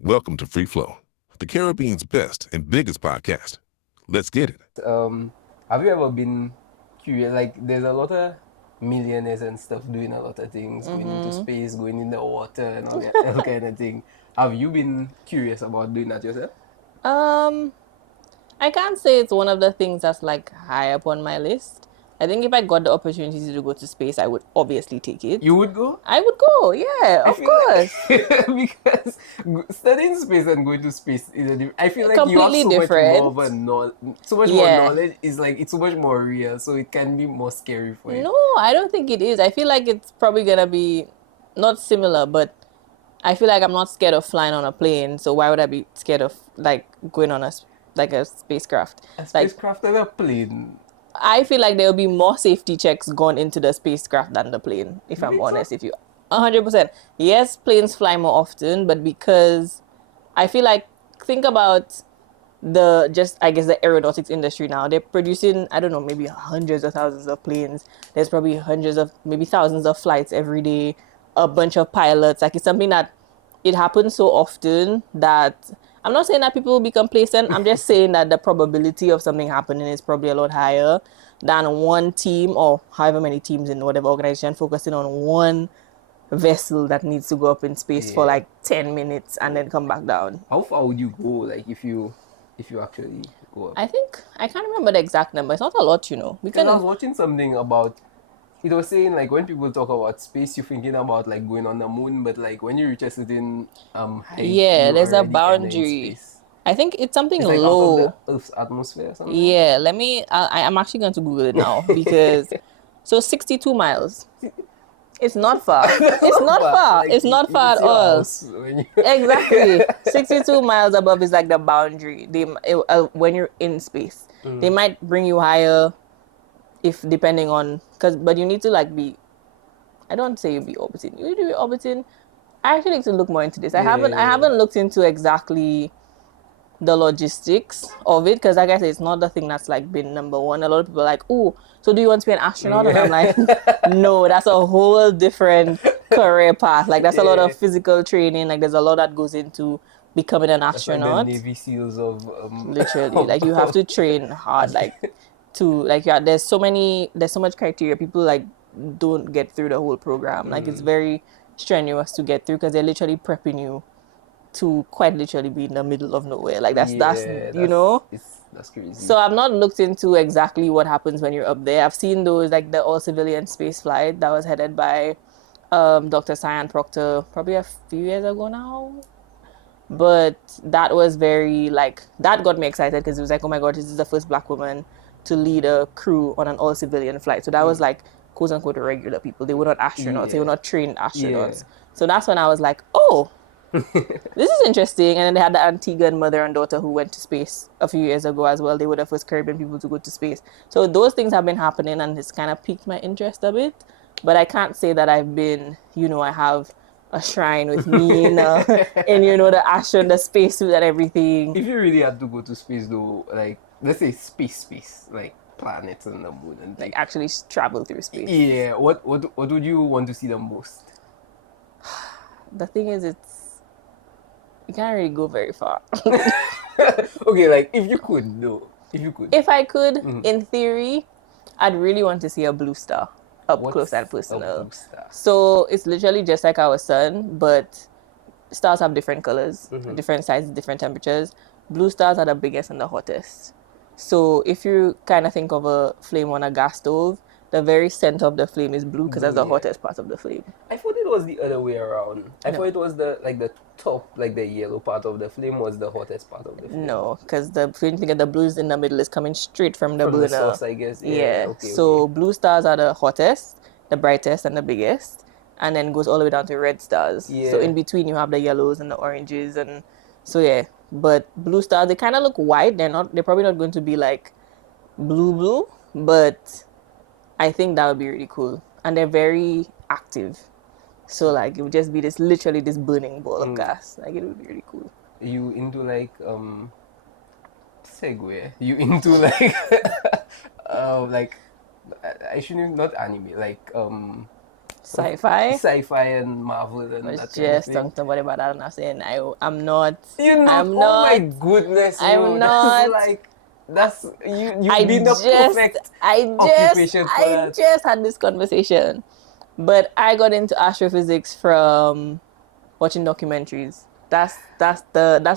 Welcome to Free Flow, the Caribbean's best and biggest podcast. Let's get it. Have you ever been curious? Like, there's a lot of millionaires and stuff doing a lot of things, going into space, going in the water, and all kind of thing. Have you been curious about doing that yourself? Um, I can't say it's one of the things that's like high up on my list. I think if I got the opportunity to go to space, I would obviously take it. You would go? I would go, yeah, I of feel course. like because studying space and going to space is I feel like you have Completely so much different. more of a so much more Yeah. knowledge. It's like it's so much more real, so it can be more scary for you. No, I don't think it is. I feel like it's probably gonna be not similar, but I feel like I'm not scared of flying on a plane, so why would I be scared of like going on like a spacecraft? A Like spacecraft and a plane. I feel like there'll be more safety checks gone into the spacecraft than the plane, if I'm think so? honest. If you 100%. Yes, planes fly more often, but because I feel like think about I guess the aeronautics industry now. They're producing, I don't know, maybe hundreds of thousands of planes. There's probably hundreds of maybe thousands of flights every day, a bunch of pilots. Like it's something that it happens so often that I'm not saying that people will be complacent. I'm just saying that the probability of something happening is probably a lot higher than one team or however many teams in whatever organization focusing on one vessel that needs to go up in space for Yeah. like 10 minutes and then come back down. How far would you go, like if you actually go up? I think I can't remember the exact number. It's not a lot, you know. We Because I was can watching something about it was saying like when people talk about space, you're thinking about like going on the moon, but like when you reach a certain height, yeah, you're there's a already kind of in boundary. space. I think it's something It's like out of the low. Earth's atmosphere or something. Yeah, let me. I'm actually going to Google it now because 62 miles. It's not far. It's not far. Like It's not you far can at see your all. house when you Exactly. 62 miles above is like the boundary. When you're in space, they might bring you higher if depending on but you need to like be. I don't say you be orbiting. You need to be orbiting. I actually need to look more into this. I Yeah. haven't looked into exactly the logistics of it because like I said, it's not the thing that's like been number one. A lot of people are like, oh, so do you want to be an astronaut? And I'm like, no, that's a whole different career path. Like that's a lot Yeah. of physical training. Like there's a lot that goes into becoming an That's like the astronaut. Navy SEAls of Literally. Like you have to train hard. Like to like yeah, there's so much criteria. People like don't get through the whole program. Like it's very strenuous to get through because they're literally prepping you to quite literally be in the middle of nowhere. Like that's yeah, you know. that's crazy. So I've not looked into exactly what happens when you're up there. I've seen those like the all civilian space flight that was headed by Dr. Cyan Proctor probably a few years ago now. But that was very like that got me excited because it was like, oh my god, this is the first black woman to lead a crew on an all civilian flight. So that was like quote unquote regular people. They were not astronauts. They were Yeah. not trained astronauts. Yeah. So that's when I was like, oh, this is interesting. And then they had the Antiguan mother and daughter who went to space a few years ago as well. They were the first Caribbean people to go to space. So those things have been happening and it's kind of piqued my interest a bit. But I can't say that I've been, I have a shrine with me in, the astron, the spacesuit and everything. If you really had to go to space though, like let's say space, like planets and the moon and Like things. actually travel through space. Yeah, what would you want to see the most? The thing is, you can't really go very far. Okay, like if you could though. If you could. If I could, in theory, I'd really want to see a blue star up What's close and a personal. blue star? So it's literally just like our sun, but stars have different colors, different sizes, different temperatures. Blue stars are the biggest and the hottest. So if you kind of think of a flame on a gas stove, the very center of the flame is blue because that's the Yeah. hottest part of the flame. I thought it was the other way around. I thought it was the top, like the yellow part of the flame was the hottest part of the flame. No, because the flame thing at the blues in the middle is coming straight from the From the burner. source, I guess. Yeah. Okay, So okay. blue stars are the hottest, the brightest, and the biggest, and then goes all the way down to red stars. Yeah. So in between you have the yellows and the oranges, and so yeah. But blue stars, they kind of look white. They're probably not going to be like blue, but I think that would be really cool. And they're very active. So like it would just be literally this burning ball of gas. Like it would be really cool. You into like segue? You into like like I shouldn't not anime like sci-fi and Marvel and I that was kind of just thing. talking to somebody about that, and I was saying I'm not. You're not. I'm Oh my not. goodness, I'm bro. not. That's you've been the perfect occupation for I that. just had this conversation, but I got into astrophysics from watching documentaries. That's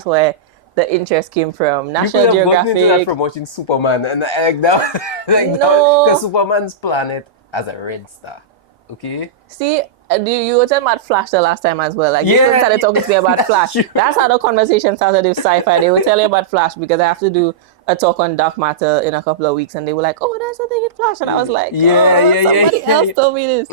where the interest came from. You National could have gotten into that Geographic. from watching Superman and like that, like that, because No. Superman's planet has a red star. Okay. See, you were talking about Flash the last time as well. Like this person Yeah, started talking to me about that's Flash. true. That's how the conversation started with sci-fi. They were telling about Flash because I have to do a talk on dark matter in a couple of weeks, and they were like, "Oh, that's the thing in Flash," and I was like, "Oh, somebody else told me this."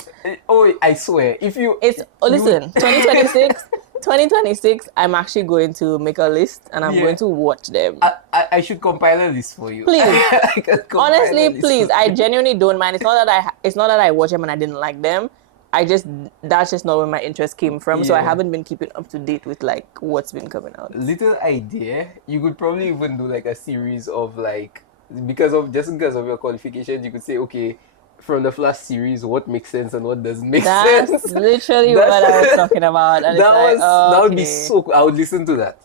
Oh, I swear, if you Listen, 2026, 2026. I'm actually going to make a list and I'm Yeah. going to watch them. I should compile a list for you. Please. I can compile a Honestly, list please, for I you. genuinely don't mind. It's not that I watch them and I didn't like them. That's just not where my interest came from. So I Yeah. haven't been keeping up to date with like what's been coming out. Little idea, you could probably even do like a series of like because of your qualifications, you could say, okay, from the Flash series, what makes sense and what doesn't make That's sense. literally what I was talking about. And That would be okay, so cool. I would listen to that.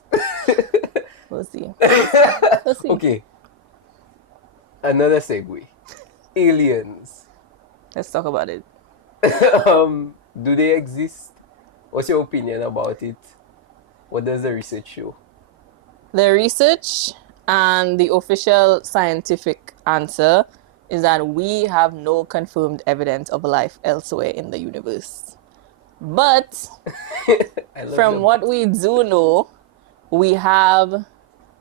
we'll see. Okay. Another segue. Aliens. Let's talk about it. Do they exist? What's your opinion about it? What does the research show? The research and the official scientific answer is that we have no confirmed evidence of life elsewhere in the universe. But from what we do know, we have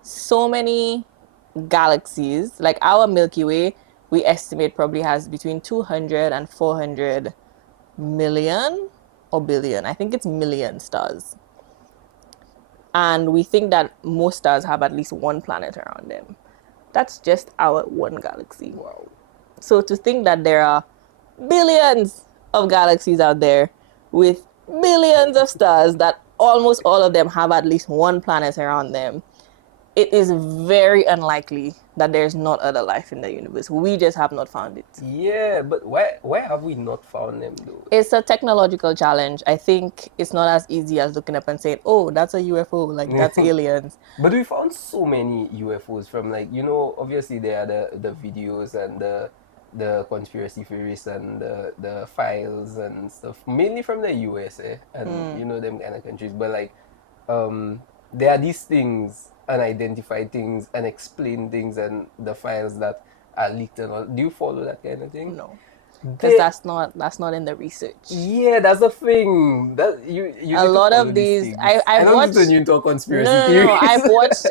so many galaxies. Like our Milky Way, we estimate probably has between 200 and 400 million or billion. I think it's million stars. And we think that most stars have at least one planet around them. That's just our one galaxy. Wow. So to think that there are billions of galaxies out there with billions of stars that almost all of them have at least one planet around them, it is very unlikely that there's not other life in the universe. We just have not found it. Yeah, but why have we not found them though? It's a technological challenge. I think it's not as easy as looking up and saying, "Oh, that's a UFO," like that's aliens. But we found so many UFOs from like, obviously there are the videos and the conspiracy theories and the files and stuff, mainly from the USA and them kind of countries. But like there are these things, unidentified things, unexplained things, and the files that are leaked and all. Do you follow that kind of thing? No, because that's not in the research. Yeah, that's the thing. That you A lot of these, I don't want to turn you into a conspiracy theory. No.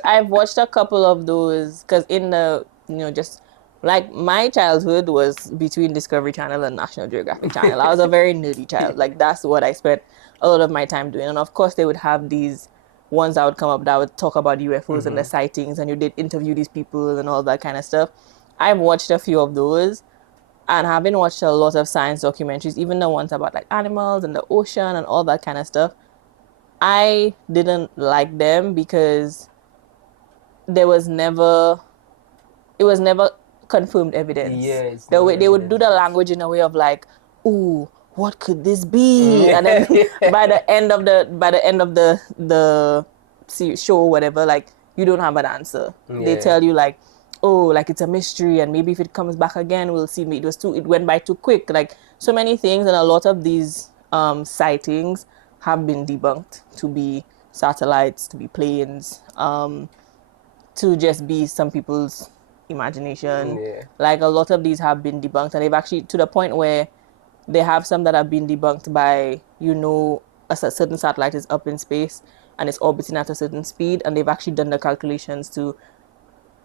I've watched a couple of those because in the just like my childhood was between Discovery Channel and National Geographic Channel. I was a very nerdy child. Like that's what I spent a lot of my time doing. And of course, they would have these ones that would come up that would talk about UFOs and the sightings, and you did interview these people and all that kind of stuff. I've watched a few of those, and having watched a lot of science documentaries, even the ones about like animals and the ocean and all that kind of stuff, I didn't like them because it was never confirmed evidence. Yeah, the way they would do the language in a way of like, ooh, what could this be? And then by the end of the show or whatever, like you don't have an answer. They tell you like, oh, like it's a mystery, and maybe if it comes back again, we'll see. It went by too quick. Like so many things, and a lot of these sightings have been debunked to be satellites, to be planes, to just be some people's imagination. Yeah. Like a lot of these have been debunked, and they've actually to the point where they have some that have been debunked by a certain satellite is up in space and it's orbiting at a certain speed, and they've actually done the calculations to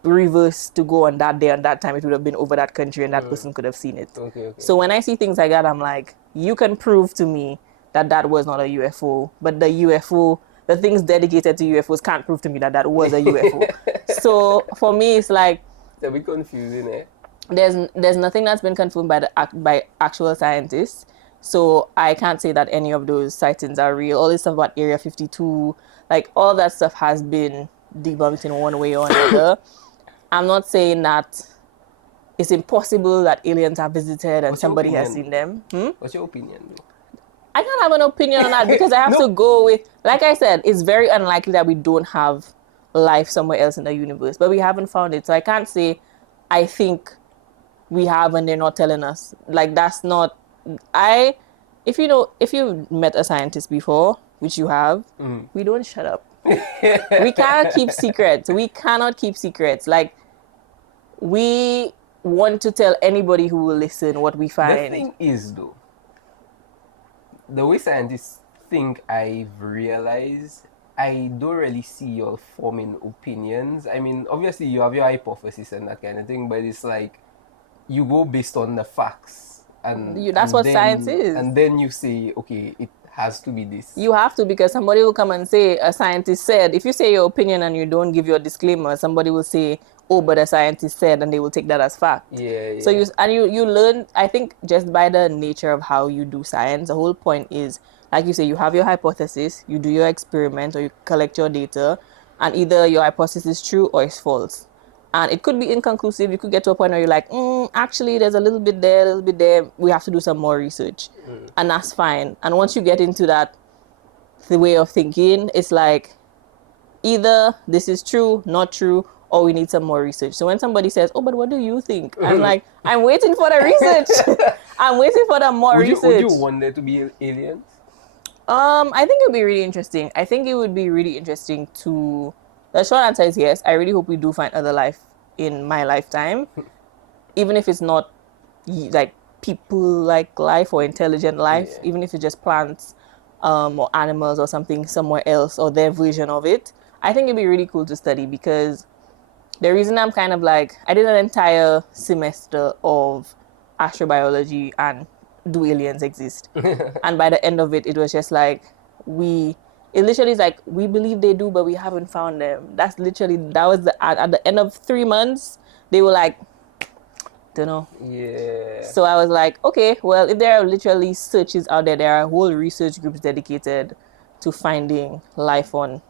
reverse to go on that day and that time it would have been over that country and that person could have seen it. Okay. So when I see things like that, I'm like, you can prove to me that was not a UFO, but the things dedicated to UFOs can't prove to me that was a UFO. So for me, it's like It's a bit confusing, eh? There's nothing that's been confirmed by actual scientists, so I can't say that any of those sightings are real. All this stuff about Area 52, like all that stuff has been debunked in one way or another. I'm not saying that it's impossible that aliens have visited and somebody has seen them. What's your opinion, though? I can't have an opinion on that because I have No. to go with, like I said, it's very unlikely that we don't have life somewhere else in the universe, but we haven't found it. So I can't say, I think we have and they're not telling us. Like, that's not, if you've met a scientist before, which you have, we don't shut up. We cannot keep secrets. We cannot keep secrets. Like, we want to tell anybody who will listen what we The find. thing is, though, the way scientists think, I've realized, I don't really see y'all forming opinions. I mean, obviously, you have your hypothesis and that kind of thing, but it's like you go based on the facts. That's what science is. And then you say, okay, it has to be this. You have to, because somebody will come and say, a scientist said. If you say your opinion and you don't give your disclaimer, somebody will say, oh, but a scientist said, and they will take that as fact. Yeah. So you learn, I think, just by the nature of how you do science, the whole point is, like you say, you have your hypothesis, you do your experiment, or you collect your data, and either your hypothesis is true or it's false. And it could be inconclusive. You could get to a point where you're like, actually, there's a little bit there, a little bit there. We have to do some more research. And that's fine. And once you get into that, the way of thinking, it's like, either this is true, not true, or we need some more research. So when somebody says, oh, but what do you think? I'm like, I'm waiting for the research. I'm waiting for the more research. Would you want there to be aliens? I think it would be really interesting. I think it would be really interesting to... The short answer is yes. I really hope we do find other life in my lifetime. Even if it's not like people-like life or intelligent life, even if it's just plants or animals or something somewhere else or their version of it. I think it'd be really cool to study, because the reason I'm kind of like... I did an entire semester of astrobiology and do aliens exist? And by the end of it, it was just like, it literally is like, we believe they do, but we haven't found them. That was at the end of 3 months, they were like, don't know. Yeah. So I was like, okay, well, if there are literally searches out there, there are whole research groups dedicated to finding life on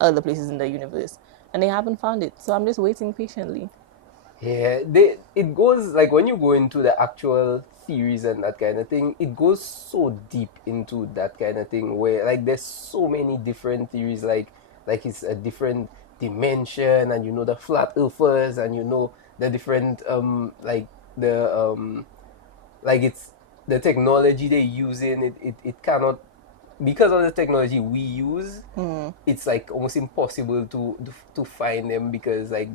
other places in the universe, and they haven't found it. So I'm just waiting patiently. Yeah, it goes, like, when you go into the actual theories and that kind of thing, it goes so deep into that kind of thing where, like, there's so many different theories, like it's a different dimension, and the flat earthers, and the different it's the technology they use in it cannot, because of the technology we use, it's like almost impossible to find them, because like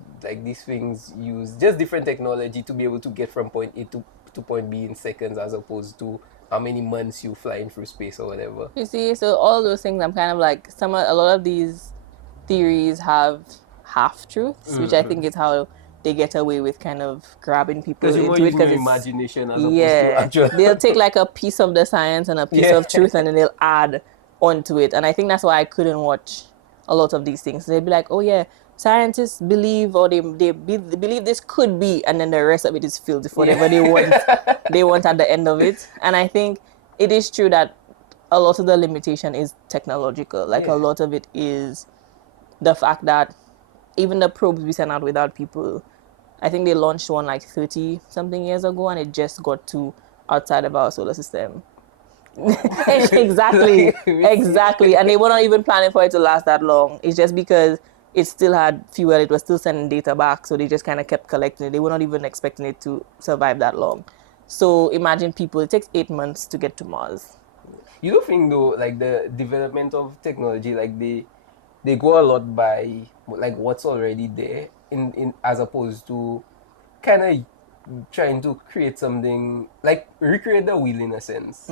these things use just different technology to be able to get from point A to point B in seconds, as opposed to how many months you flying through space or whatever. You see, so all those things, I'm kind of like, a lot of these theories have half-truths, which I think is how they get away with kind of grabbing people Because you're more into it. using Because your imagination as opposed to actual... They'll take like a piece of the science and a piece of truth, and then they'll add onto it. And I think that's why I couldn't watch a lot of these things. They'd be like, oh yeah, scientists believe, or they believe this could be, and then the rest of it is filled with whatever they want at the end of it. And I think it is true that a lot of the limitation is technological. Like, a lot of it is the fact that even the probes we send out without people, I think they launched one like 30 something years ago, and it just got to outside of our solar system. Exactly. And they were not even planning for it to last that long. It's just because it still had fuel, it was still sending data back, so they just kind of kept collecting it. They were not even expecting it to survive that long. So imagine people, it takes 8 months to get to Mars. You don't think, though, like, the development of technology, like, they go a lot by like what's already there, in as opposed to kind of trying to create something, like recreate the wheel in a sense.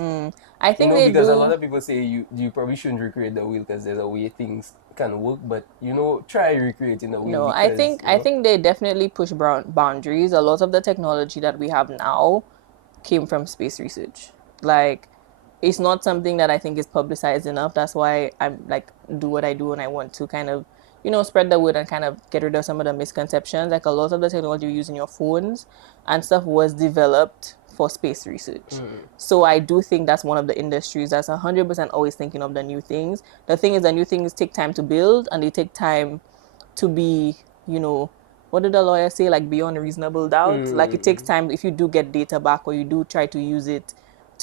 I think they because do. a lot of people say you probably shouldn't recreate the wheel because there's a way things can work, but try recreating the wheel. No, because, I think they definitely push boundaries. A lot of the technology that we have now came from space research. Like, it's not something that I think is publicized enough. That's why I'm like, do what I do, and I want to kind of, spread the word and kind of get rid of some of the misconceptions. Like, a lot of the technology you use in your phones and stuff was developed for space research. So I do think that's one of the industries that's 100% always thinking of the new things. The thing is, the new things take time to build, and they take time to be, what did the lawyer say? Like, beyond reasonable doubt. Like, it takes time. If you do get data back, or you do try to use it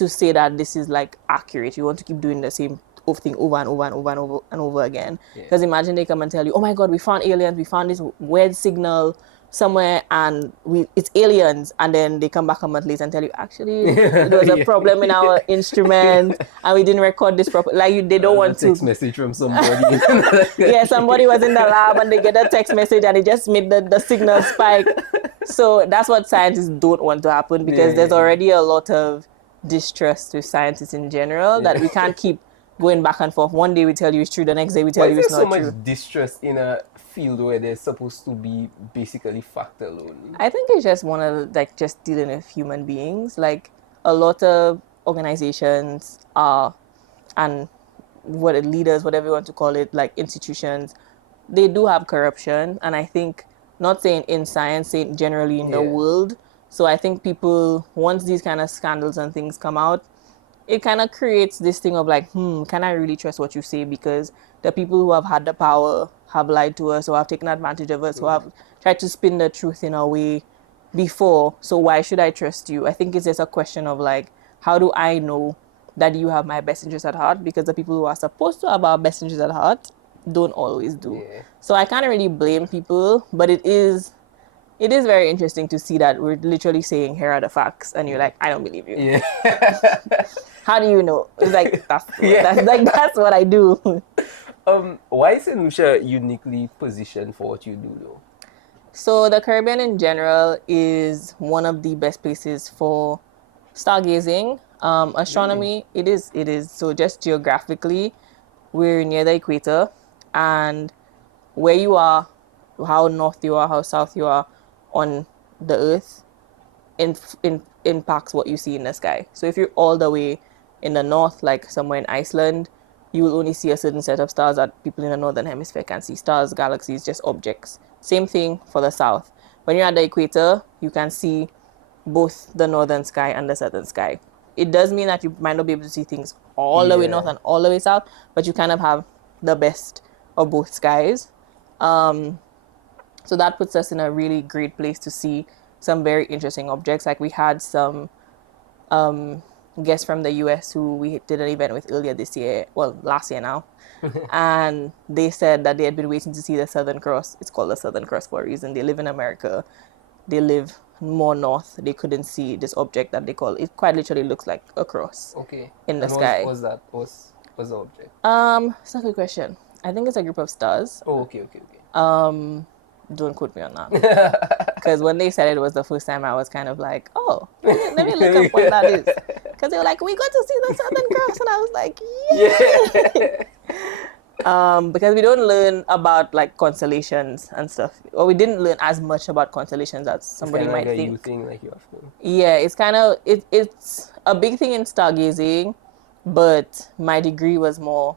to say that this is like accurate. You want to keep doing the same thing over and over and over and over and over again. Because imagine they come and tell you, oh my God, we found aliens, we found this weird signal somewhere and it's aliens, and then they come back a month later and tell you actually it was a problem in our instrument and we didn't record this properly. Like they don't want to text message from somebody. yeah, somebody was in the lab and they get a text message and it just made the signal spike. So that's what scientists don't want to happen, because there's already a lot of distrust with scientists in general that we can't keep going back and forth. One day we tell you it's true, the next day we tell you it's not true. Why is there so much distrust in a field where they're supposed to be basically fact alone? I think it's just one of like just dealing with human beings. Like a lot of organizations are, and leaders, whatever you want to call it, like institutions, they do have corruption. And I think, not saying in science, saying generally in the world. So I think people, once these kind of scandals and things come out, it kind of creates this thing of like, can I really trust what you say? Because the people who have had the power have lied to us or have taken advantage of us, who have tried to spin the truth in a way before. So why should I trust you? I think it's just a question of like, how do I know that you have my best interest at heart? Because the people who are supposed to have our best interest at heart don't always do. So I can't really blame people, but it is very interesting to see that we're literally saying, here are the facts, and you're like, I don't believe you. How do you know? It's like, that's what I do. Why is St. Lucia uniquely positioned for what you do, though? So the Caribbean in general is one of the best places for stargazing. Astronomy, it is. So just geographically, we're near the equator, and where you are, how north you are, how south you are on the earth impacts what you see in the sky. So if you're all the way in the north, like somewhere in Iceland, you will only see a certain set of stars that people in the northern hemisphere can see. Stars, galaxies, just objects. Same thing for the south. When you're at the equator, you can see both the northern sky and the southern sky. It does mean that you might not be able to see things all the way north and all the way south, but you kind of have the best of both skies. So that puts us in a really great place to see some very interesting objects. Like we had some guests from the US who we did an event with earlier this year, well, last year now. And they said that they had been waiting to see the Southern Cross. It's called the Southern Cross for a reason. They live in America. They live more north. They couldn't see this object that they call, it quite literally looks like a cross in the sky. What's the object? It's a good question. I think it's a group of stars. Oh, okay. Don't quote me on that. Because when they said it was the first time, I was kind of like, oh, let me look up what that is. Because they were like, we got to see the Southern Cross. And I was like, yeah. Because we don't learn about like constellations and stuff. Or we didn't learn as much about constellations as somebody might like think. You thing, like you have to. Yeah, it's kind of, it's a big thing in stargazing, but my degree was more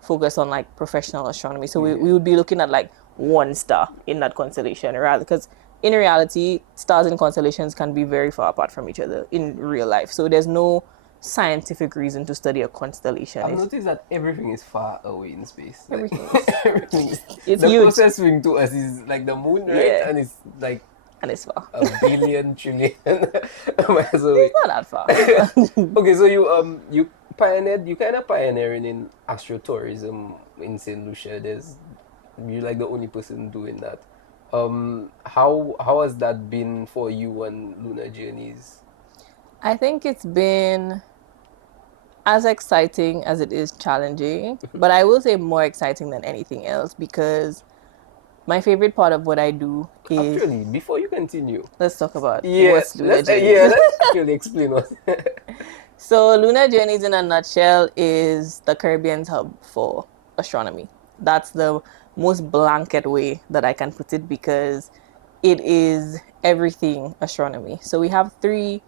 focused on like professional astronomy. So we would be looking at like one star in that constellation, right? Because in reality, stars and constellations can be very far apart from each other in real life. So there's no scientific reason to study a constellation. I've noticed that everything is far away in space. Everything is. It's the huge. closest thing to us is like the moon, right? Yeah. And it's like and it's far. a billion trillion miles It's away. not that far. Okay, so you kind of pioneering in astrotourism in St. Lucia. You're like the only person doing that. How has that been for you on Lunar Journeys? I think it's been as exciting as it is challenging, but I will say more exciting than anything else, because my favorite part of what I do is... Actually, before you continue, let's talk about what's Lunar Journeys. Let's actually explain what. So Lunar Journeys in a nutshell is the Caribbean's hub for astronomy. That's the most blanket way that I can put it, because it is everything astronomy. So we have 3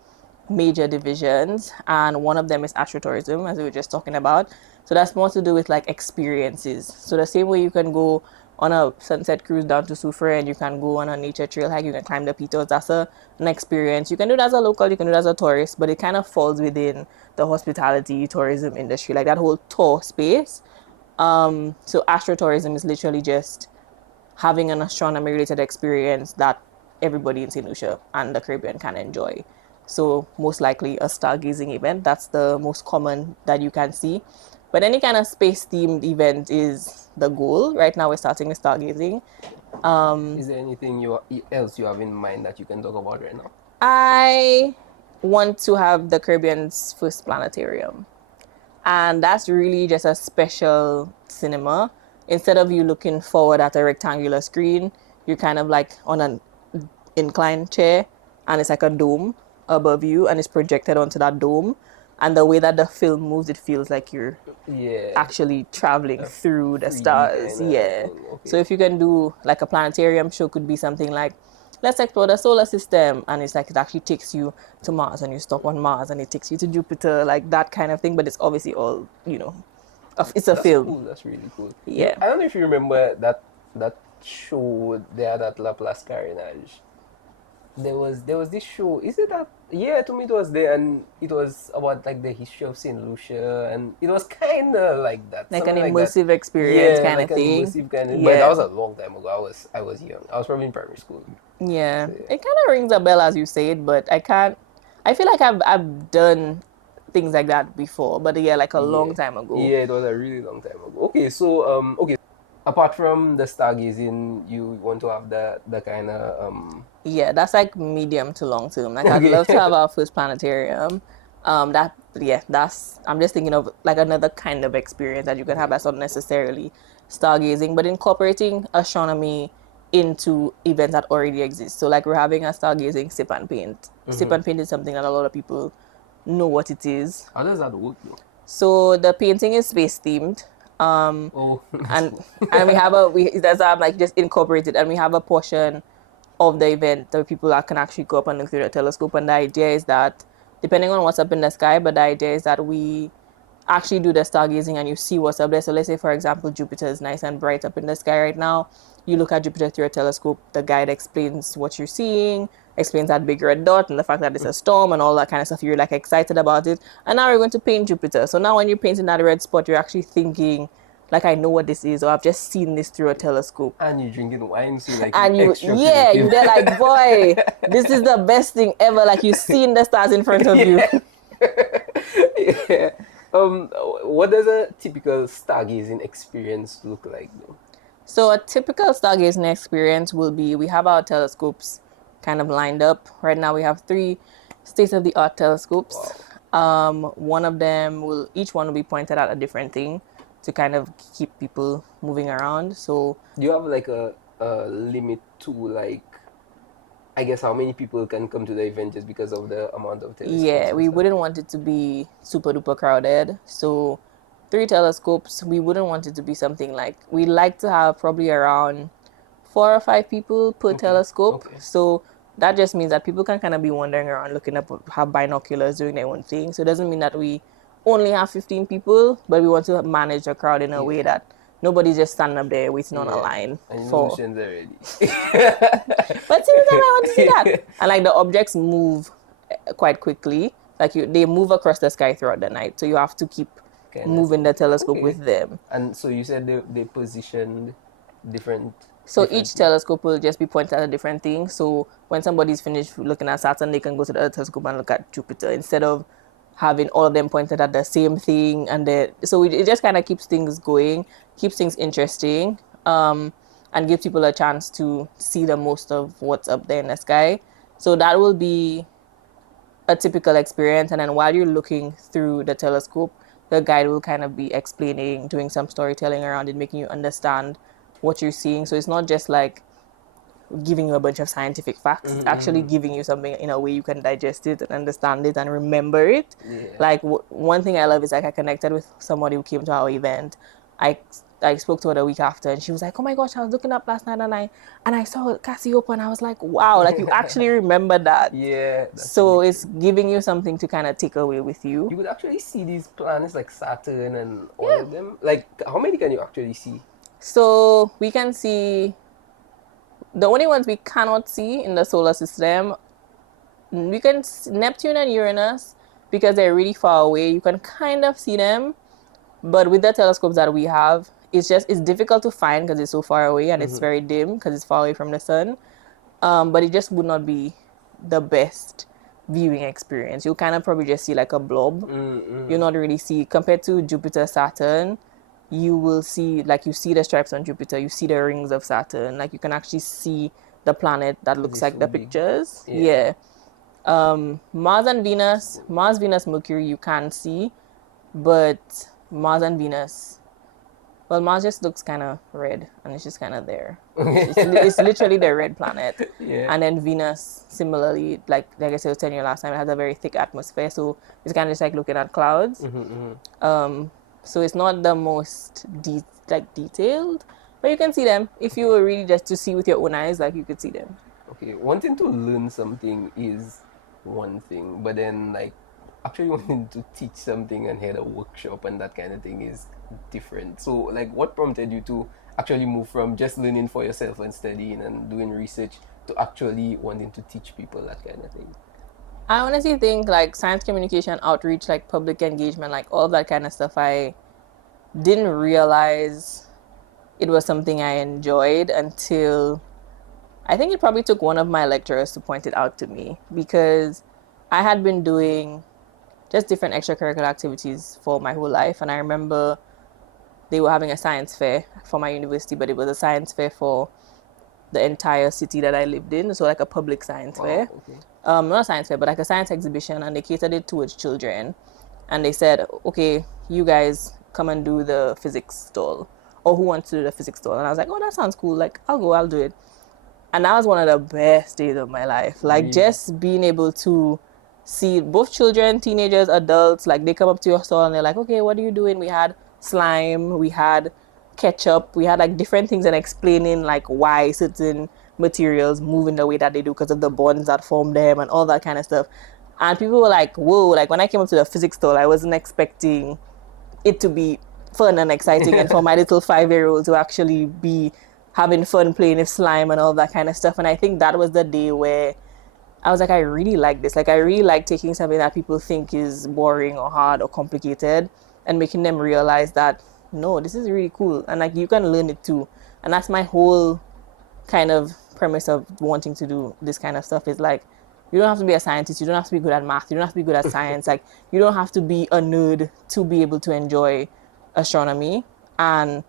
major divisions, and one of them is astrotourism, as we were just talking about. So that's more to do with like experiences. So the same way you can go on a sunset cruise down to Soufrière and you can go on a nature trail hike, you can climb the Pitos, that's an experience. You can do it as a local, you can do it as a tourist, but it kind of falls within the hospitality tourism industry, like that whole tour space. So astrotourism is literally just having an astronomy related experience that everybody in St. Lucia and the Caribbean can enjoy. So most likely a stargazing event. That's the most common that you can see. But any kind of space-themed event is the goal. Right now we're starting with stargazing. Is there anything else you have in mind that you can talk about right now? I want to have the Caribbean's first planetarium. And that's really just a special cinema. Instead of you looking forward at a rectangular screen, you're kind of like on an inclined chair, and it's like a dome above you, and it's projected onto that dome. And the way that the film moves, it feels like you're Yeah. actually traveling through the 3D stars. kinda Yeah. thing, okay. So if you can do like a planetarium show, could be something like, let's explore the solar system, and it's like it actually takes you to Mars, and you stop on Mars, and it takes you to Jupiter, like that kind of thing. But it's obviously all, it's a That's film. cool. That's really cool. Yeah. I don't know if you remember that show there at La Place Carénage. There was this show. Is it that? Yeah, to me it was there, and it was about like the history of Saint Lucia, and it was kind of like that, Like an something immersive that. experience Yeah, kind like of an thing. immersive kind of. But Yeah. that was a long time ago. I was young. I was probably in primary school. Yeah. So, yeah. It kind of rings a bell as you say it, but I feel like I've done things like that before, but yeah, like a long time ago. Yeah, it was a really long time ago. Okay, so apart from the stargazing, you want to have the kind of Yeah, that's like medium to long term. Like I'd Okay. love to have our first planetarium. I'm just thinking of like another kind of experience that you can have that's not necessarily stargazing, but incorporating astronomy into events that already exist. So like we're having a stargazing sip and paint. Sip and paint is something that a lot of people know what it is. How does that work though? So the painting is space themed. Oh, And there's like just incorporated, and we have a portion of the event that people that can actually go up and look through the telescope. And the idea is that, depending on what's up in the sky, but the idea is that we actually do the stargazing and you see what's up there. So let's say, for example, Jupiter is nice and bright up in the sky right now. You look at Jupiter through a telescope, the guide explains what you're seeing, explains that big red dot and the fact that it's a storm and all that kind of stuff. You're like excited about it. And now we're going to paint Jupiter. So now when you're painting that red spot, you're actually thinking, like, I know what this is, or I've just seen this through a telescope. and you're drinking wine, so like And you're there like, boy, this is the best thing ever. Like, you've seen the stars in front of you. Yeah. What does a typical stargazing experience look like though? So a typical stargazing experience will be, we have our telescopes kind of lined up. Right now we have 3 state-of-the-art telescopes. Wow. Each one will be pointed at a different thing to kind of keep people moving around. So Do you have like a limit to like, I guess, how many people can come to the event just because of the amount of telescopes? yeah, and we stuff? wouldn't want it to be super duper crowded. So 3 telescopes, we wouldn't want it to be something like, we like to have probably around 4 or 5 people per telescope. okay. So that just means that people can kind of be wandering around looking up, have binoculars, doing their own thing. So it doesn't mean that we only have 15 people, but we want to manage the crowd in a way that nobody's just standing up there waiting on a line And you know for. Lucian's already. But seriously, I want to see that. And like the objects move quite quickly. Like they move across the sky throughout the night. So you have to keep Kinda moving the telescope Okay. with them. And so you said they positioned different. So different each telescope will just be pointed at a different thing. So when somebody's finished looking at Saturn, they can go to the other telescope and look at Jupiter instead of having all of them pointed at the same thing. And so it just kind of keeps things going, keeps things interesting, and gives people a chance to see the most of what's up there in the sky. So that will be a typical experience. And then while you're looking through the telescope, the guide will kind of be explaining, doing some storytelling around it, making you understand what you're seeing. So it's not just like giving you a bunch of scientific facts. It's actually giving you something in a way you can digest it and understand it and remember it. Yeah. Like one thing I love is like I connected with somebody who came to our event. I spoke to her the week after, and she was like, "Oh my gosh, I was looking up last night and I saw Cassiopeia, and I was like, wow, like you actually remember that." Yeah. So it's giving you something to kind of take away with you. You could actually see these planets like Saturn and all of them. Like, how many can you actually see? So we can see the only ones we cannot see in the solar system. We can Neptune and Uranus, because they're really far away. You can kind of see them, but with the telescopes that we have, it's difficult to find because it's so far away, and it's very dim because it's far away from the sun. But it just would not be the best viewing experience. You'll kind of probably just see like a blob. Mm-mm. You'll not really see, compared to Jupiter, Saturn, you will see, like, you see the stripes on Jupiter, you see the rings of Saturn, like you can actually see the planet that looks It's like so the big. pictures. Yeah. Mars and Venus, Mars, Venus, Mercury, you can see, but Mars and Venus, well, Mars just looks kind of red and it's just kind of there. It's literally the red planet. Yeah. And then Venus, similarly, like I said, I was telling you last time, it has a very thick atmosphere, so it's kind of just like looking at clouds. So it's not the most detailed, but you can see them if you were really just to see with your own eyes, like you could see them. Okay, wanting to learn something is one thing, but then like actually wanting to teach something and head a workshop and that kind of thing is different. So like what prompted you to actually move from just learning for yourself and studying and doing research to actually wanting to teach people that kind of thing? I honestly think like science communication, outreach, like public engagement, like all that kind of stuff, I didn't realize it was something I enjoyed until I think it probably took one of my lecturers to point it out to me, because I had been doing just different extracurricular activities for my whole life. And I remember they were having a science fair for my university, but it was a science fair for the entire city that I lived in. So like a public science fair. Okay. Not a science fair, but like a science exhibition, and they catered it towards children. And they said, okay, you guys come and do the physics stall. Or who wants to do the physics stall? And I was like, oh, that sounds cool. Like, I'll do it. And that was one of the best days of my life. Like, Really? just being able to see both children, teenagers, adults, like, they come up to your stall and they're like, okay, what are you doing? We had slime, we had ketchup, we had, like, different things, and explaining, like, why certain materials move in the way that they do because of the bonds that form them and all that kind of stuff. And people were like, whoa, like, when I came up to the physics stall, I wasn't expecting it to be fun and exciting and for my little 5-year-old to actually be having fun playing with slime and all that kind of stuff. And I think that was the day where I was like, I really like this. Like, I really like taking something that people think is boring or hard or complicated and making them realize that, no, this is really cool. And like, you can learn it too. And that's my whole kind of premise of wanting to do this kind of stuff, is like, you don't have to be a scientist. You don't have to be good at math. You don't have to be good at science. Like, you don't have to be a nerd to be able to enjoy astronomy. And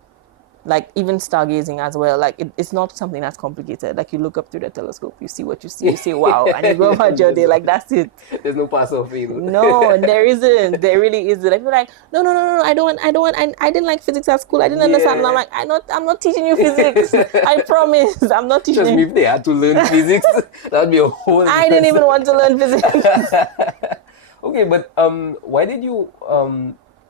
like, even stargazing as well, like, it's not something that's complicated. Like, you look up through the telescope, you see what you see, you say wow, and you go about your day. Like, that's it. There's no pass or fail. No, there isn't. There really isn't. I feel like, no, I don't want, I didn't like physics at school. I didn't understand. And I'm like, I'm not teaching you physics. I promise. I'm not teaching Trust me, you. if they had to learn physics, that would be a whole I didn't even want to learn physics. Okay, but why did you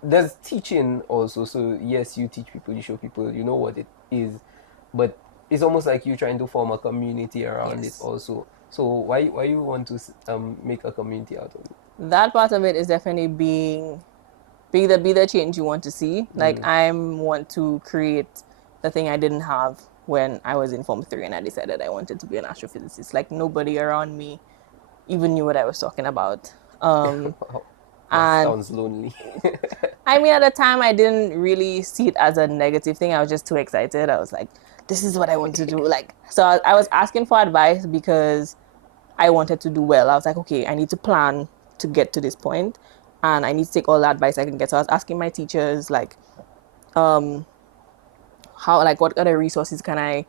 there's teaching also. So yes, you teach people, you show people, you know what it is, but it's almost like you trying to form a community around Yes. it also. So why you want to make a community out of it? That part of it is definitely be the change you want to see. Like, I want to create the thing I didn't have when I was in Form 3 and I decided I wanted to be an astrophysicist. Like, nobody around me even knew what I was talking about. Wow, that And sounds lonely. I mean, at the time, I didn't really see it as a negative thing. I was just too excited. I was like, this is what I want to do. Like, so I was asking for advice because I wanted to do well. I was like, okay, I need to plan to get to this point, and I need to take all the advice I can get. So I was asking my teachers, like, how, like, what other resources can I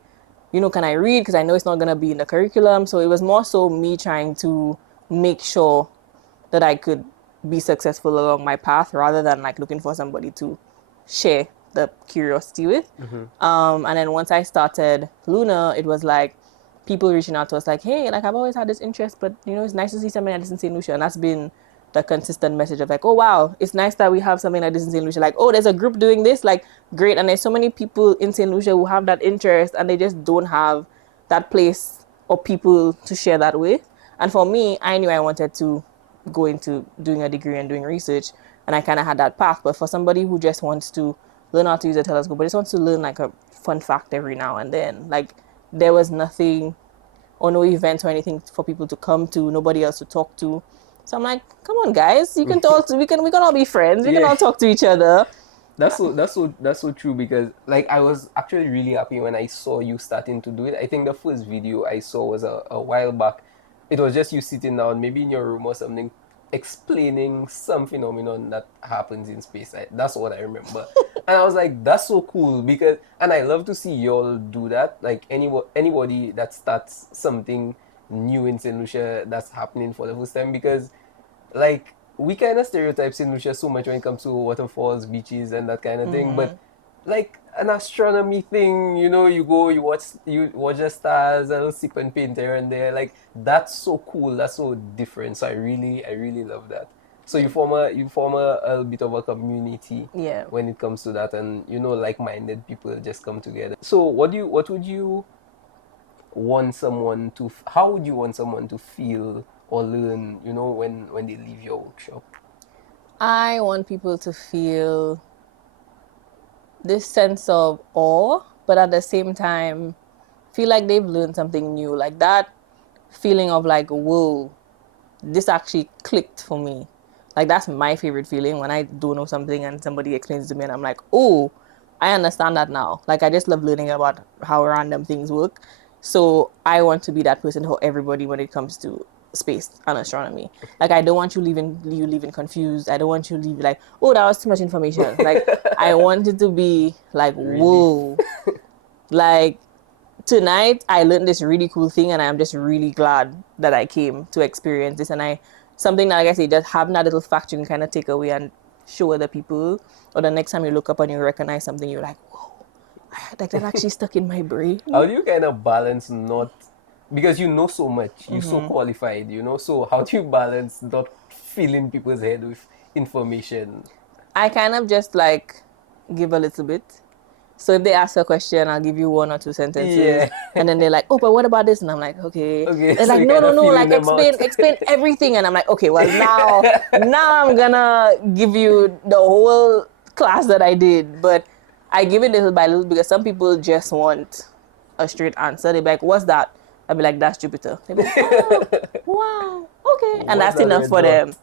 read? Because I know it's not going to be in the curriculum. So it was more so me trying to make sure that I could be successful along my path, rather than like looking for somebody to share the curiosity with. And then once I started Luna, it was like people reaching out to us like, hey, like, I've always had this interest, but it's nice to see something like this in St. Lucia. And that's been the consistent message of like, oh wow, it's nice that we have something like this in St. Lucia. Like, oh, there's a group doing this, like, great. And there's so many people in St. Lucia who have that interest and they just don't have that place or people to share that with. And for me, I knew I wanted to go into doing a degree and doing research, and I kind of had that path. But for somebody who just wants to learn how to use a telescope, but just wants to learn like a fun fact every now and then, like, there was nothing or no events or anything for people to come to, nobody else to talk to. So I'm like, come on guys, you can talk to, we can all be friends, we can all talk to each other. That's so true, because like I was actually really happy when I saw you starting to do it. I think the first video I saw was a while back it was just you sitting down, maybe in your room or something, explaining some phenomenon that happens in space. That's what I remember. And I was like, that's so cool because, and I love to see y'all do that. Like anybody that starts something new in St. Lucia that's happening for the first time, because like we kind of stereotype St. Lucia so much when it comes to waterfalls, beaches, and that kind of thing. But like an astronomy thing, you go, you watch the stars, a little sip and paint here and there. Like that's so cool. That's so different. So I really love that. So you form a bit of a community Yeah. when it comes to that, and like-minded people just come together. So what would you want someone to how would you want someone to feel or learn, when they leave your workshop? I want people to feel this sense of awe, but at the same time, feel like they've learned something new. Like that feeling of like, whoa, this actually clicked for me. Like that's my favorite feeling when I don't know something and somebody explains it to me and I'm like, oh, I understand that now. Like I just love learning about how random things work. So I want to be that person for everybody when it comes to space and astronomy. Like I don't want you leaving confused. I don't want you leaving like, oh, that was too much information. Like I want it to be like, whoa. Like tonight I learned this really cool thing and I'm just really glad that I came to experience this. And something that, like I say, just having that little fact you can kind of take away and show other people, or the next time you look up and you recognize something, you're like, whoa, like that actually stuck in my brain. How do you kind of balance not, because you know so much, you're so qualified, so how do you balance not filling people's head with information? I kind of just like give a little bit. So if they ask a question, I'll give you one or two sentences. Yeah. And then they're like, oh, but what about this? And I'm like, okay. Okay, They're so like, you no, kinda like feeling them out. explain everything. And I'm like, okay, well now I'm gonna give you the whole class that I did. But I give it little by little because some people just want a straight answer. They're like, what's that? I'll be like, that's Jupiter. They're like, oh, wow, okay. And What's that's that enough red for dot? them.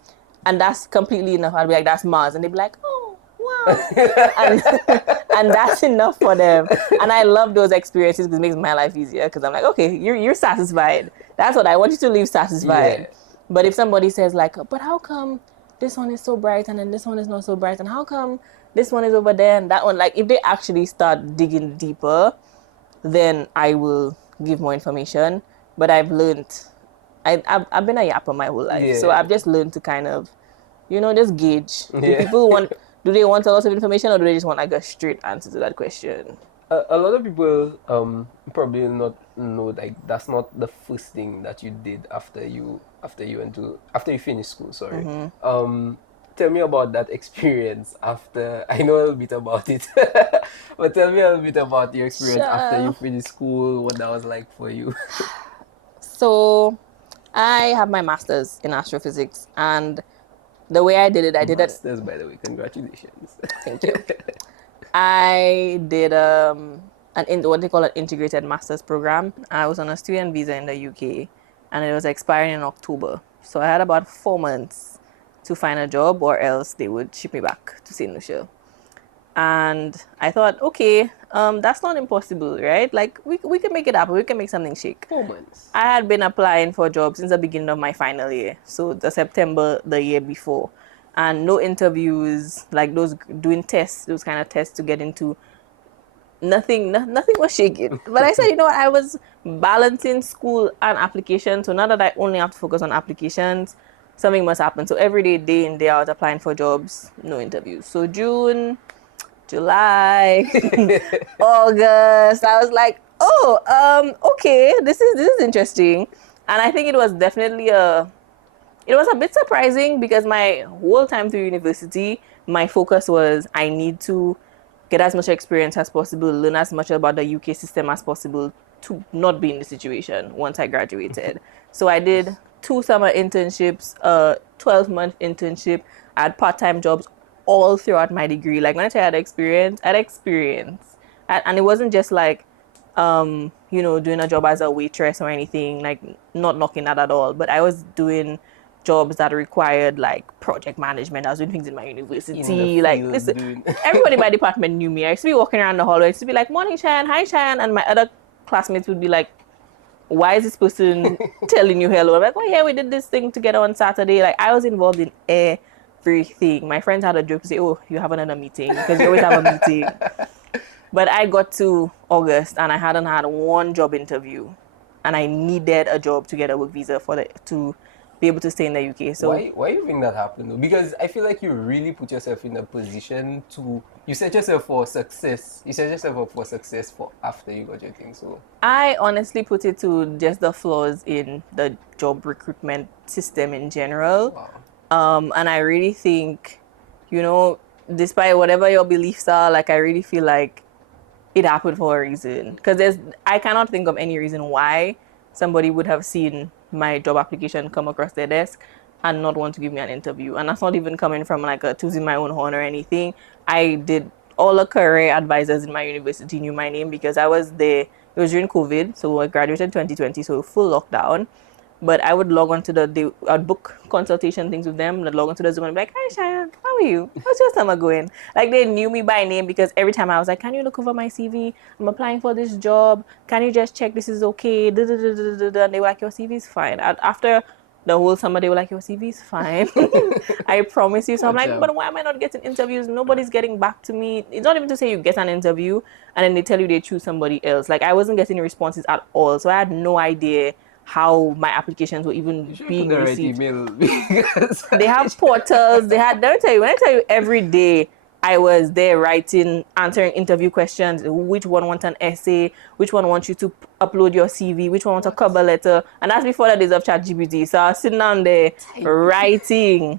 And that's completely enough. I'll be like, that's Mars. And they'd be like, oh, wow. and and that's enough for them. And I love those experiences because it makes my life easier. Because I'm like, okay, you're satisfied. That's what I want you to leave satisfied. Yeah. But if somebody says like, but how come this one is so bright and then this one is not so bright, and how come this one is over there and that one, like if they actually start digging deeper, then I will give more information. But I've learned, I've been a yapper my whole life, so Yeah. I've just learned to kind of, just gauge. Yeah. Do they want a lot of information, or do they just want like a straight answer to that question? A lot of people probably not know, like that's not the first thing that you did after you finished school. Sorry. Tell me about that experience after. I know a little bit about it, but tell me a little bit about your experience after you Sure. finished school. What that was like for you. So I have my master's in astrophysics, and the way I did it, Masters, by the way, congratulations. Thank you. I did what they call an integrated master's program. I was on a student visa in the UK, and it was expiring in October. So I had about 4 months to find a job, or else they would ship me back to St. Lucia. And I thought, okay, that's not impossible, right? Like we can make it happen. We can make something shake. 4 months. I had been applying for jobs since the beginning of my final year, so the September the year before, and no interviews, like those doing tests, those kind of tests to get into. Nothing was shaking. But I said, you know what? I was balancing school and application, so now that I only have to focus on applications, something must happen. So every day in day out, applying for jobs, no interviews. So June, July, August, I was like, oh, okay, this is interesting. And I think it was definitely it was a bit surprising because my whole time through university, my focus was I need to get as much experience as possible, learn as much about the UK system as possible to not be in the situation once I graduated. So I did 2 summer internships, a 12-month internship. I had part-time jobs all throughout my degree. Like when I say I had experience, and it wasn't just like, doing a job as a waitress or anything, like not knocking that at all. But I was doing jobs that required like project management. I was doing things in my university. In the Like field listen, doing- everybody in my department knew me. I used to be walking around the hallway. I used to be like, morning, Cheyenne, hi, Cheyenne. And my other classmates would be like, why is this person telling you hello? I'm like, oh yeah, we did this thing together on Saturday. Like I was involved in everything. My friends had a joke to say, oh, you have another meeting because you always have a meeting. But I got to August and I hadn't had one job interview, and I needed a job to get a work visa to be able to stay in the UK. So Why you think that happened though? Because I feel like you really put yourself in a position to you set yourself for success. You set yourself up for success for after you got your thing. So I honestly put it to just the flaws in the job recruitment system in general. wow. And I really think, you know, despite whatever your beliefs are, like I really feel like it happened for a reason. Because I cannot think of any reason why somebody would have seen my job application come across their desk and not want to give me an interview. And that's not even coming from like a choosing my own horn or anything. I did all the career advisors in my university knew my name because I was there. It was during COVID, so I graduated in 2020, so full lockdown. But I would log on to I'd book consultation things with them. I'd log on to the Zoom and be like, hi, Cheyenne, how are you? How's your summer going? Like, they knew me by name because every time I was like, can you look over my CV? I'm applying for this job. Can you just check this is okay? And they were like, your CV is fine. After the whole summer, they were like, your CV is fine. I promise you. So I'm like, but why am I not getting interviews? Nobody's getting back to me. It's not even to say you get an interview and then they tell you they choose somebody else. Like, I wasn't getting responses at all. So I had no idea how my applications were even being received. They have portals. They had. Let me tell you. When I tell you, every day I was there writing, answering interview questions. Which one wants an essay? Which one wants you to upload your CV? Which one wants a cover letter? And that's before the days of ChatGPT. So I was sitting down there writing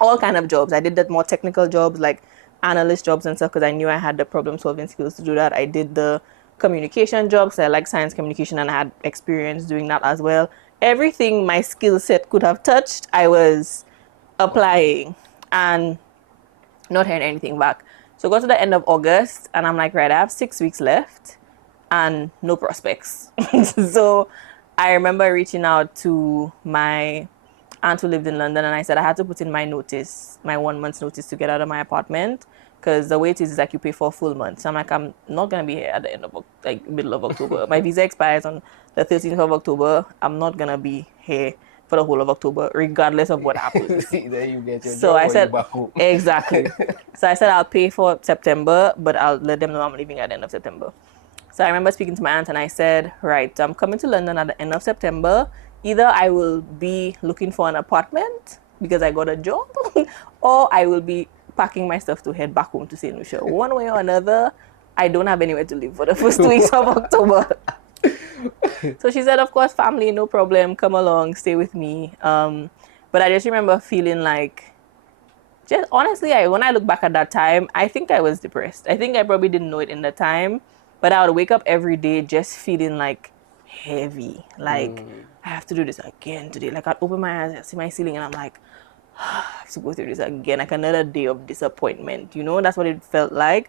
all kind of jobs. I did that more technical jobs like analyst jobs and stuff because I knew I had the problem solving skills to do that. I did the communication jobs. I like science communication and I had experience doing that as well. Everything my skill set could have touched, I was applying and not hearing anything back. So got to the end of August and I'm like, right, I have 6 weeks left and no prospects. So I remember reaching out to my aunt who lived in London and I said I had to put in my notice, my 1 month's notice to get out of my apartment because the way it is like you pay for a full month. So I'm like, I'm not gonna be here at the end of like middle of October. My visa expires on the 13th of October. I'm not gonna be here for the whole of October, regardless of what happens. There you get your So job I or said you back home. exactly. So I said I'll pay for September, but I'll let them know I'm leaving at the end of September. So I remember speaking to my aunt and I said, right, I'm coming to London at the end of September. Either I will be looking for an apartment because I got a job, or I will be packing my stuff to head back home to St. Lucia. One way or another, I don't have anywhere to live for the first 2 weeks of October. So she said, of course, family, no problem. Come along, stay with me. But I just remember feeling like, just honestly, when I look back at that time, I think I was depressed. I think I probably didn't know it in the time, but I would wake up every day just feeling like heavy. Like, I have to do this again today. Like, I'd open my eyes, I see my ceiling, and I'm like, I have to go through this again. Like another day of disappointment. You know, that's what it felt like.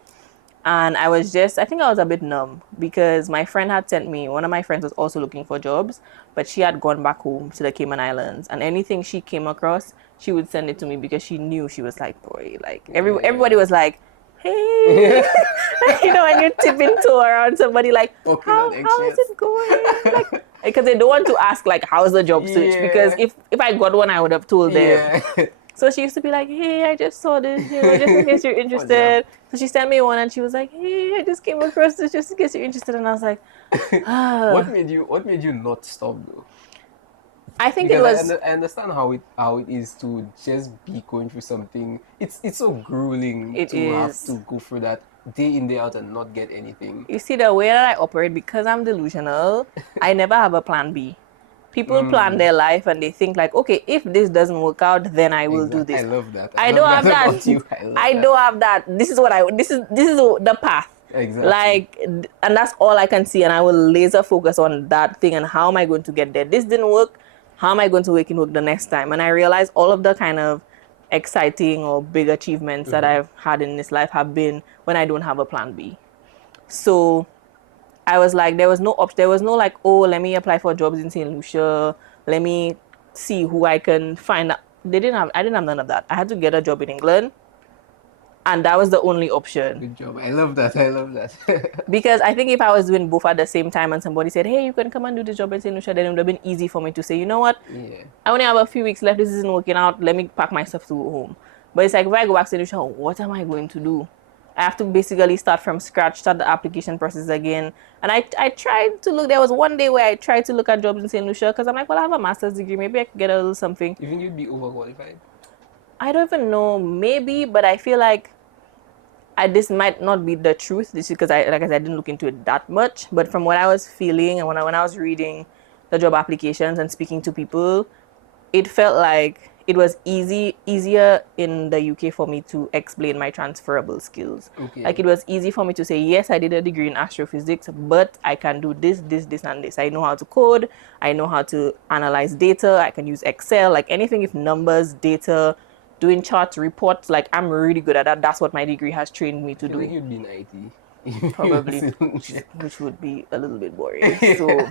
And I think I was a bit numb because my friend had sent me, one of my friends was also looking for jobs, but she had gone back home to the Cayman Islands. And anything she came across, she would send it to me because she knew, she was like, boy, like everybody was like, hey, you know, when you're tipping toe around somebody like, how is it going? Like, because they don't want to ask like, how's the job search? Because if I got one, I would have told them. So she used to be like, hey, I just saw this, you know, just in case you're interested. So she sent me one and she was like, hey, I just came across this just in case you're interested. And I was like, ah. What made you not stop though? I think because I understand how it is to just be going through something. It's so grueling have to go through that day in, day out and not get anything. You see, the way that I operate, because I'm delusional, I never have a plan B. People plan their life and they think like, okay, if this doesn't work out, then I will do this. I love that. I don't have that. I don't have that. This is the path. Exactly. Like, and that's all I can see, and I will laser focus on that thing and how am I going to get there. This didn't work. How am I going to make it work the next time? And I realized all of the kind of exciting or big achievements that I've had in this life have been when I don't have a plan B. So I was like, there was no option. There was no like, oh, let me apply for jobs in St. Lucia. Let me see who I can find. I didn't have none of that. I had to get a job in England. And that was the only option. Good job. I love that. I love that. Because I think if I was doing both at the same time and somebody said, hey, you can come and do this job in St. Lucia, then it would have been easy for me to say, you know what? Yeah. I only have a few weeks left. This isn't working out. Let me pack my stuff to go home. But it's like, if I go back to St. Lucia, what am I going to do? I have to basically start from scratch, start the application process again. And I tried to look. There was one day where I tried to look at jobs in St. Lucia because I'm like, well, I have a master's degree. Maybe I could get a little something. You think you'd be overqualified? I don't even know. Maybe, but I feel like this might not be the truth. This is because I didn't look into it that much. But from what I was feeling and when I was reading the job applications and speaking to people, it felt like it was easier in the UK for me to explain my transferable skills. Okay. Like it was easy for me to say, yes, I did a degree in astrophysics, but I can do this, this, this, and this. I know how to code. I know how to analyze data. I can use Excel, like anything with numbers, data, doing charts, reports. Like I'm really good at that. That's what my degree has trained me to I feel do. like you'd be in IT. Probably, which would be a little bit boring. So,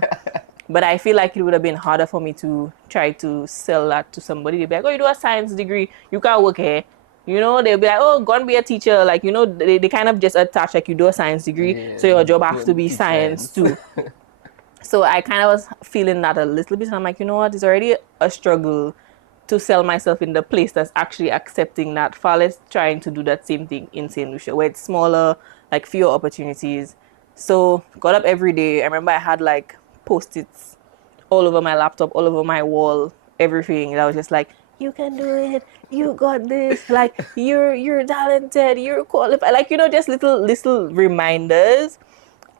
but I feel like it would have been harder for me to try to sell that to somebody. They'd be like, oh, you do a science degree, you can't work here. You know, they'll be like, oh, go and be a teacher. Like, you know, they kind of just attach, like, you do a science degree, so your job has to be science too. So I kind of was feeling that a little bit. And I'm like, you know what, it's already a struggle to sell myself in the place that's actually accepting that, far less trying to do that same thing in St. Lucia, where it's smaller, like fewer opportunities. So got up every day. I remember I had like Post-its all over my laptop, all over my wall, everything. And I was just like, you can do it. You got this. Like you're talented. You're qualified. Like, you know, just little reminders.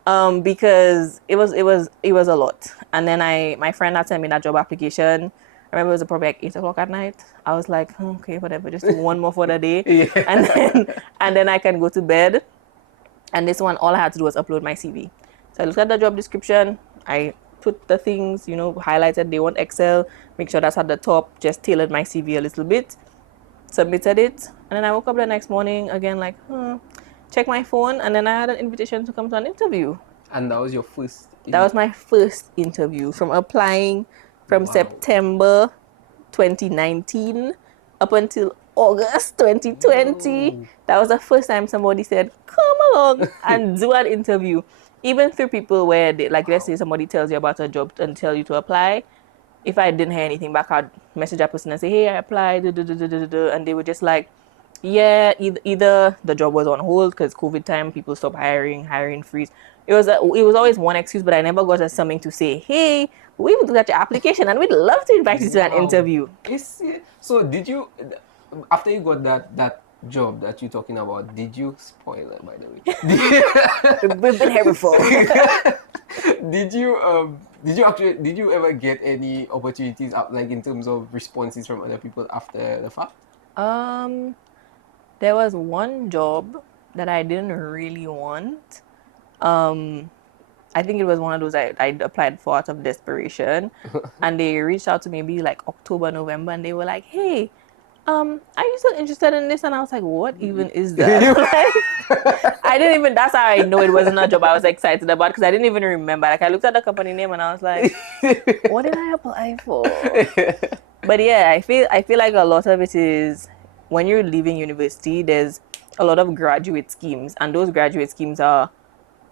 Because it was a lot. And then my friend had sent me that job application. I remember it was probably like 8 o'clock at night. I was like, okay, whatever, just do one more for the day. Yeah. And then I can go to bed. And this one, all I had to do was upload my CV. So I looked at the job description. I put the things, you know, highlighted. They want Excel. Make sure that's at the top. Just tailored my CV a little bit. Submitted it. And then I woke up the next morning again, like, check my phone. And then I had an invitation to come to an interview. And that was your first? That was my first interview from applying from September 2019 up until August 2020. Whoa. That was the first time somebody said, come along and do an interview. Even through people where, they, like, let's say somebody tells you about a job and tell you to apply. If I didn't hear anything back, I'd message that person and say, hey, I applied, and they were just like, yeah, either the job was on hold because COVID time, people stopped hiring freeze. It was always one excuse, but I never got us something to say, hey, we would look at your application and we'd love to invite you to an interview. So did you, after you got that job that you're talking about, did you, spoiler by the way, we've been here before. Did you ever get any opportunities up, like in terms of responses from other people after the fact? There was one job that I didn't really want. I think it was one of those I applied for out of desperation. And they reached out to me maybe like October, November, and they were like, hey, are you still interested in this? And I was like, what even is that? Like, I didn't even, that's how I know it wasn't a job I was excited about, because I didn't even remember. Like, I looked at the company name and I was like, what did I apply for? But yeah, I feel like a lot of it is when you're leaving university, there's a lot of graduate schemes, and those graduate schemes are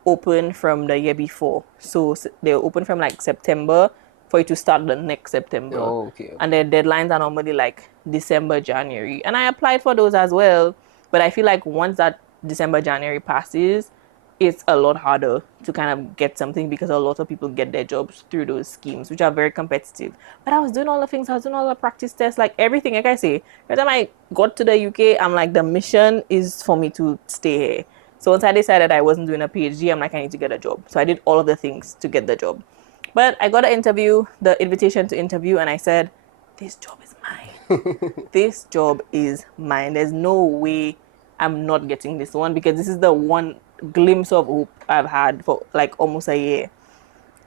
open from the year before. So they're open from like September for you to start the next September. Oh, okay. And their deadlines are normally like December, January. And I applied for those as well. But I feel like once that December, January passes, it's a lot harder to kind of get something, because a lot of people get their jobs through those schemes, which are very competitive. But I was doing all the things. I was doing all the practice tests, like everything. Like I say, every time I got to the UK, I'm like, the mission is for me to stay here. So once I decided I wasn't doing a PhD, I'm like, I need to get a job. So I did all of the things to get the job. But I got an interview, the invitation to interview, and I said, this job is mine. This job is mine. There's no way I'm not getting this one, because this is the one glimpse of hope I've had for like almost a year.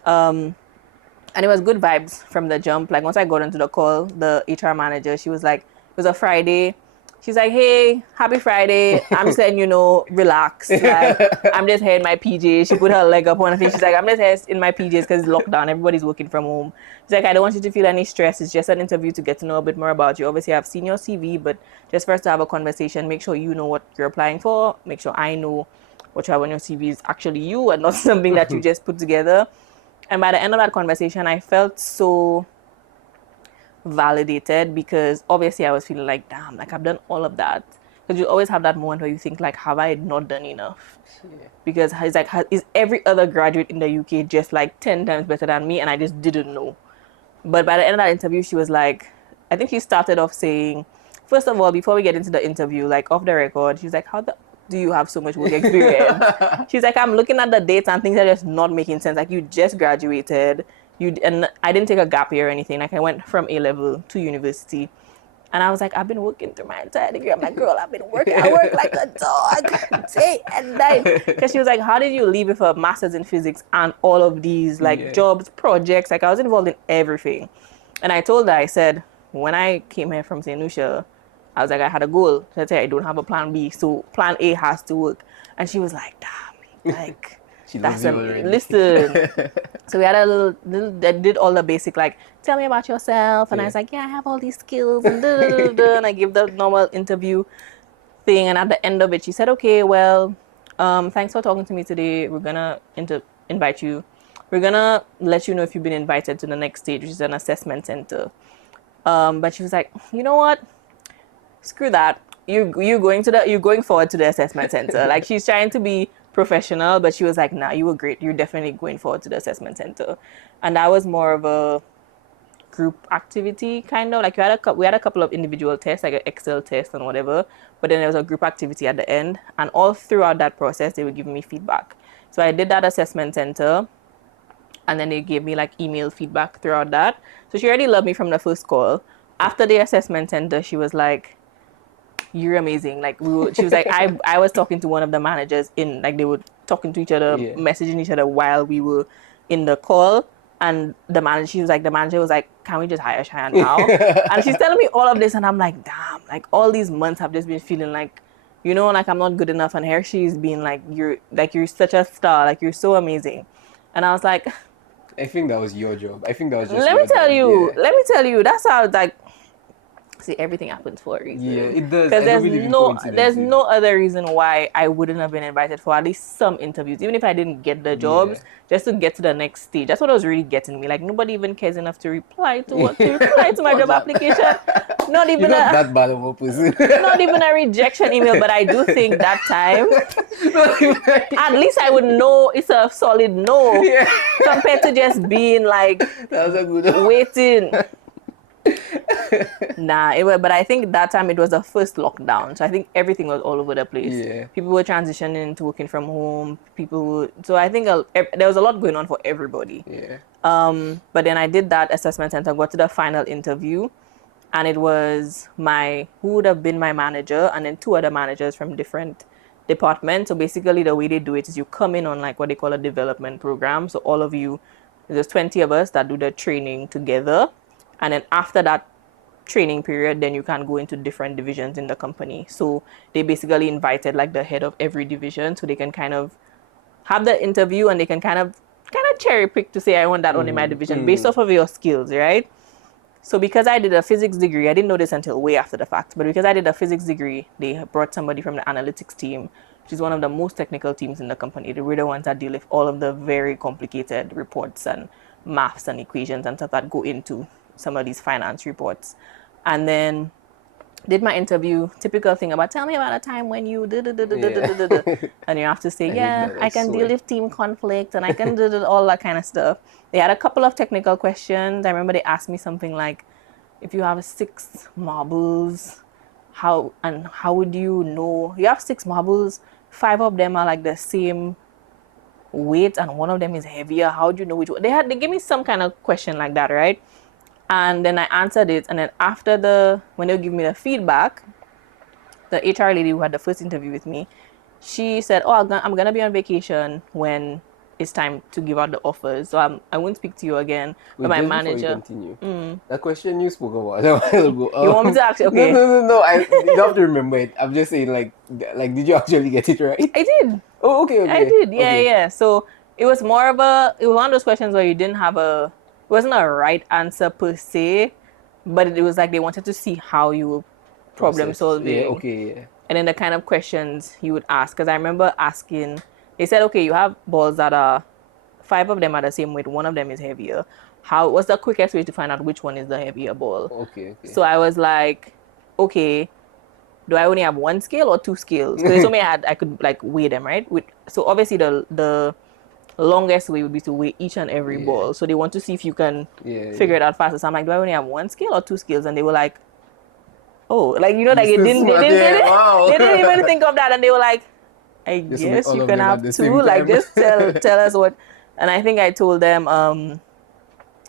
And it was good vibes from the jump. Like once I got into the call, the HR manager, she was like, it was a Friday. She's like, hey, happy Friday. I'm just letting you know, relax. Like, I'm just here in my PJs. She put her leg up on her face. She's like, I'm just here in my PJs because it's lockdown. Everybody's working from home. She's like, I don't want you to feel any stress. It's just an interview to get to know a bit more about you. Obviously, I've seen your CV, but just for us to have a conversation, make sure you know what you're applying for. Make sure I know what you have on your CV is actually you and not something that you just put together. And by the end of that conversation, I felt so validated because obviously I was feeling like, damn, like I've done all of that. Because you always have that moment where you think like, have I not done enough? Yeah. Because it's like, is every other graduate in the UK just like 10 times better than me? And I just didn't know. But by the end of that interview, she was like, I think she started off saying, first of all, before we get into the interview, like off the record, she's like, how do you have so much work experience? She's like, I'm looking at the dates and things are just not making sense. Like you just graduated. And I didn't take a gap year or anything. Like I went from A level to university, and I was like, I've been working through my entire degree. I'm like, girl, I've been working. I work like a dog, day and night. Because she was like, how did you leave with a master's in physics and all of these like jobs, projects? Like I was involved in everything. And I told her, I said, when I came here from St. Lucia, I was like, I had a goal. So I said, I don't have a plan B, so plan A has to work. And she was like, damn, like. That's listen. So we had a little that did all the basic like tell me about yourself, and I was like, yeah, I have all these skills and and I give the normal interview thing, and at the end of it she said, okay, well, thanks for talking to me today. We're gonna invite you. We're gonna let you know if you've been invited to the next stage, which is an assessment center. But she was like, you know what? Screw that. You're going forward to the assessment center. Like she's trying to be professional, but she was like, nah, you were great. You're definitely going forward to the assessment center. And that was more of a group activity kind of like we had a couple of individual tests, like an Excel test and whatever, but then there was a group activity at the end, and all throughout that process they were giving me feedback. So I did that assessment center, and then they gave me like email feedback throughout that. So she already loved me from the first call. After the assessment center, she was like, you're amazing. Like she was like, I was talking to one of the managers in, like they were talking to each other, messaging each other while we were in the call. And the manager was like, can we just hire Cheyenne now? And she's telling me all of this, and I'm like, damn, like all these months I've just been feeling like, you know, like I'm not good enough. And here she's being like, you're such a star, like you're so amazing. And I was like, I think that was your job. I think that was just let me tell you, that's how like. See, everything happens for a reason. Yeah, it does. Because there's no other reason why I wouldn't have been invited for at least some interviews, even if I didn't get the jobs, just to get to the next stage. That's what was really getting me. Like nobody even cares enough to reply to my job application. Not even that bad of a person. Not even a rejection email. But I do think that time, at least I would know it's a solid no, compared to just being like that was a good one. Waiting. But I think that time it was the first lockdown, so I think everything was all over the place. People were transitioning to working from home. So I think there was a lot going on for everybody. But then I did that assessment center, got to the final interview, and it was who would have been my manager and then two other managers from different departments. So basically the way they do it is you come in on like what they call a development program. So all of you, there's 20 of us that do the training together. And then after that training period, then you can go into different divisions in the company. So they basically invited like the head of every division, so they can kind of have the interview and they can kind of cherry pick to say, I want that one in my division based off of your skills, right? So because I did a physics degree, I didn't know this until way after the fact, but because I did a physics degree, they brought somebody from the analytics team, which is one of the most technical teams in the company. They were the ones that deal with all of the very complicated reports and maths and equations and stuff that go into some of these finance reports. And then did my interview, typical thing about tell me about a time when you and you have to say, I can deal with team conflict and I can do all that kind of stuff. They had a couple of technical questions. I remember they asked me something like, if you have 6 marbles, how would you know? You have 6 marbles, 5 of them are like the same weight and one of them is heavier. How do you know which one? They gave me some kind of question like that, right? And then I answered it, and then after when they give me the feedback, the HR lady who had the first interview with me, she said, oh, I'm gonna be on vacation when it's time to give out the offers. So I won't speak to you again. Wait, But my just manager. before you continue, that question you spoke about a while ago. You want me to actually? Okay. No. You don't have to remember it. I'm just saying, like, did you actually get it right? I did. Oh, okay. I did. Yeah, Okay. yeah. So it was more of it was one of those questions where you didn't have it wasn't a right answer per se, but it was like they wanted to see how you were problem solving. Yeah, okay, yeah. And then the kind of questions you would ask. Because I remember asking, they said, okay, you have balls that are, 5 of them are the same weight, 1 of them is heavier. What's the quickest way to find out which one is the heavier ball? Okay. So I was like, okay, do I only have 1 scale or 2 scales? Because they told me I could like weigh them, right? So obviously the longest way would be to weigh each and every ball. So they want to see if you can figure it out faster. So I'm like, do I only have 1 scale or 2 scales? And they were like, oh, like, you know, like they didn't even think of that. And they were like, I guess you can have 2. Like, just tell us what. And I think I told them,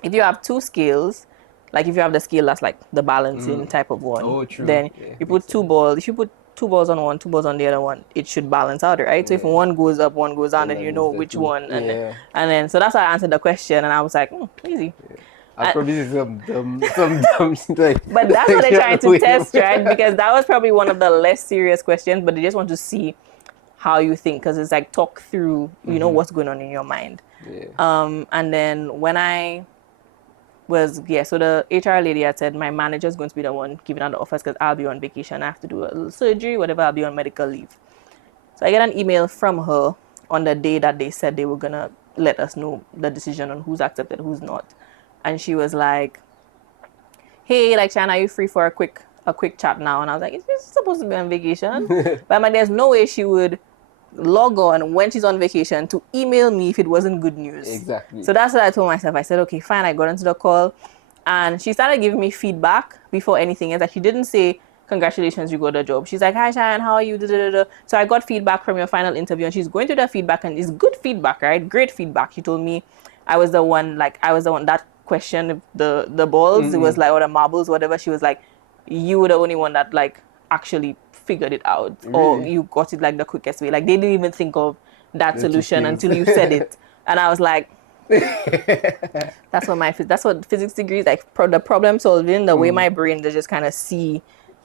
if you have 2 scales, like if you have the scale that's like the balancing type of one, then you put 2 balls. If you put 2 balls on one, 2 balls on the other one, it should balance out, right? So if one goes up, one goes down, then you know which one. And then so that's how I answered the question, and I was like, easy. I probably some dumb like. But that's what they're trying to test, right? Because that was probably one of the less serious questions, but they just want to see how you think, because it's like talk through, you know, what's going on in your mind. And then when I was, so the HR lady had said my manager's going to be the one giving out the offers because I'll be on vacation. I have to do a little surgery, whatever, I'll be on medical leave. So I get an email from her on the day that they said they were going to let us know the decision on who's accepted, who's not. And she was like, hey, like, Cheyenne, are you free for a quick chat now? And I was like, it's supposed to be on vacation. But I'm like, there's no way she would log on when she's on vacation to email me if it wasn't good news. Exactly. So that's what I told myself. I said, okay, fine. I got into the call and she started giving me feedback before anything else. Like, she didn't say, congratulations, you got the job. She's like, hi, Cheyenne, how are you? So I got feedback from your final interview, and she's going through the feedback, and it's good feedback, right? Great feedback. She told me I was the one that questioned the balls. It was like, or the marbles, whatever. She was like, you were the only one that like actually figured it out, or you got it like the quickest way. Like, they didn't even think of that solution until you said it. And I was like, that's what physics degree is like, the problem solving, the way my brain does just kind of see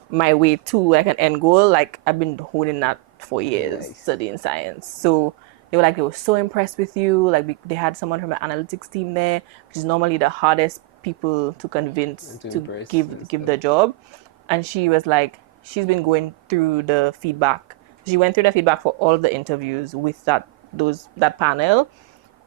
my way to like an end goal. Like, I've been holding that for years, studying science. So they were so impressed with you. Like, they had someone from the analytics team there, which is normally the hardest people to convince to give the job. And she was like, she's been going through the feedback. She went through the feedback for all the interviews with that panel.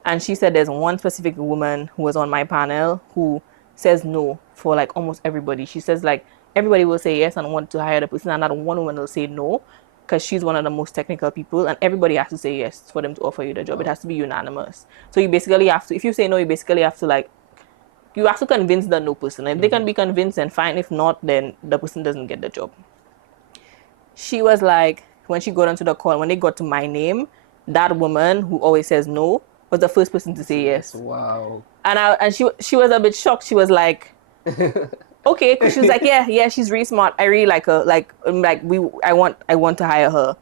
And she said there's one specific woman who was on my panel who says no for like almost everybody. She says like everybody will say yes and want to hire the person, and not one woman will say no, because she's one of the most technical people, and everybody has to say yes for them to offer you the job. It has to be unanimous. So you basically have to, if you say no, you basically have to like, you have to convince the no person. If they can be convinced, then fine. If not, then the person doesn't get the job. She was like, when she got onto the call, when they got to my name, that woman who always says no was the first person to say yes. Wow. And she was a bit shocked. She was like, okay, because she was like, yeah, she's really smart. I really like her. I want to hire her.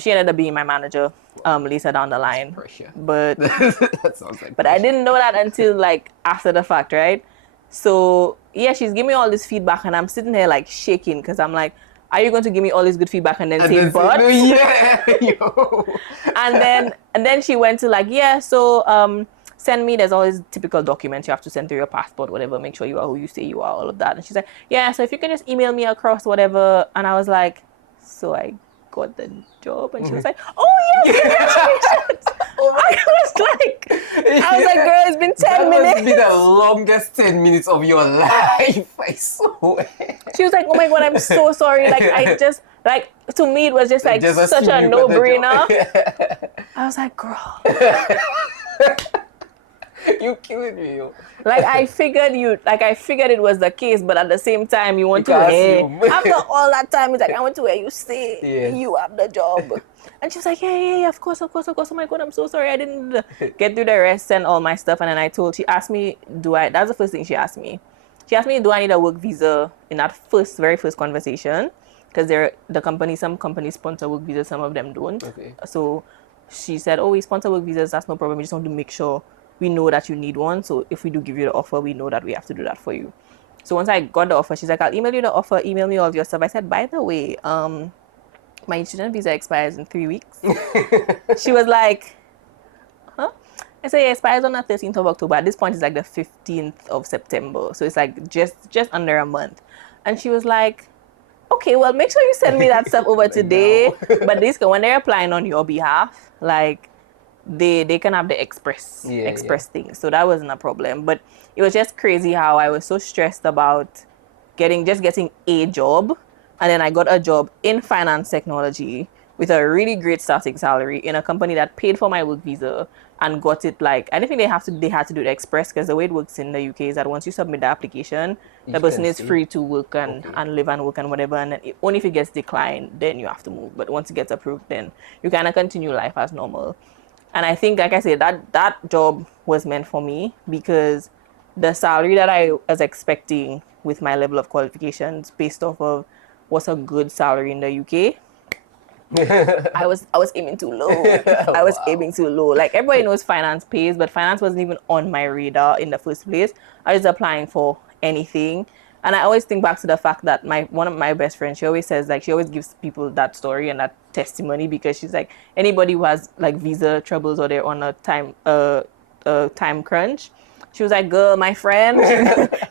She ended up being my manager later down the line. Pressure. But that sounds like but I didn't know that until like after the fact, right? So yeah, she's giving me all this feedback, and I'm sitting here like shaking because I'm like, are you going to give me all this good feedback and then say but? No, yeah, yo. And then she went to like, so send me, there's all these typical documents you have to send through your passport, whatever, make sure you are who you say you are, all of that. And she's like, yeah, so if you can just email me across whatever. And I was like, so I got the job? And she was like, oh yes, congratulations. I was like, girl, it's been 10 minutes. That must be the longest 10 minutes of your life, I swear. She was like, oh my God, I'm so sorry. Like, I just, like, to me, it was just like such a no-brainer. I was like, girl. You killing me, yo. Like, I figured it was the case, but at the same time, you want to hear. After all that time, it's like, I want to hear you say you have the job. And she was like, yeah, of course. Oh my God, I'm so sorry. I didn't get through the rest and all my stuff. And then she asked me, that's the first thing she asked me. She asked me, do I need a work visa in that very first conversation? Because some companies sponsor work visas, some of them don't. Okay. So she said, oh, we sponsor work visas, that's no problem. We just want to make sure we know that you need one. So if we do give you the offer, we know that we have to do that for you. So once I got the offer, she's like, I'll email you the offer, email me all of your stuff. I said, by the way, my student visa expires in 3 weeks. She was like, huh? I said, it expires on the 13th of October. At this point, it's like the 15th of September. So it's like just under a month. And she was like, okay, well, make sure you send me that stuff over today. But this, when they're applying on your behalf, like, they can have the express thing. So that wasn't a problem. But it was just crazy how I was so stressed about getting a job. And then I got a job in finance technology with a really great starting salary in a company that paid for my work visa and got it like, I don't think they had to do the express, because the way it works in the UK is that once you submit the application, the person is free to work and live and work and whatever, and then only if it gets declined, then you have to move. But once it gets approved, then you kind of continue life as normal. And I think, like I said, that job was meant for me because the salary that I was expecting with my level of qualifications based off of what's a good salary in the UK, I was aiming too low. I was aiming too low. Like, everybody knows finance pays, but finance wasn't even on my radar in the first place. I was applying for anything. And I always think back to the fact that one of my best friends, she always says, like, she always gives people that story and that testimony, because she's like, anybody who has like visa troubles or they're on a time crunch, she was like, girl, my friend,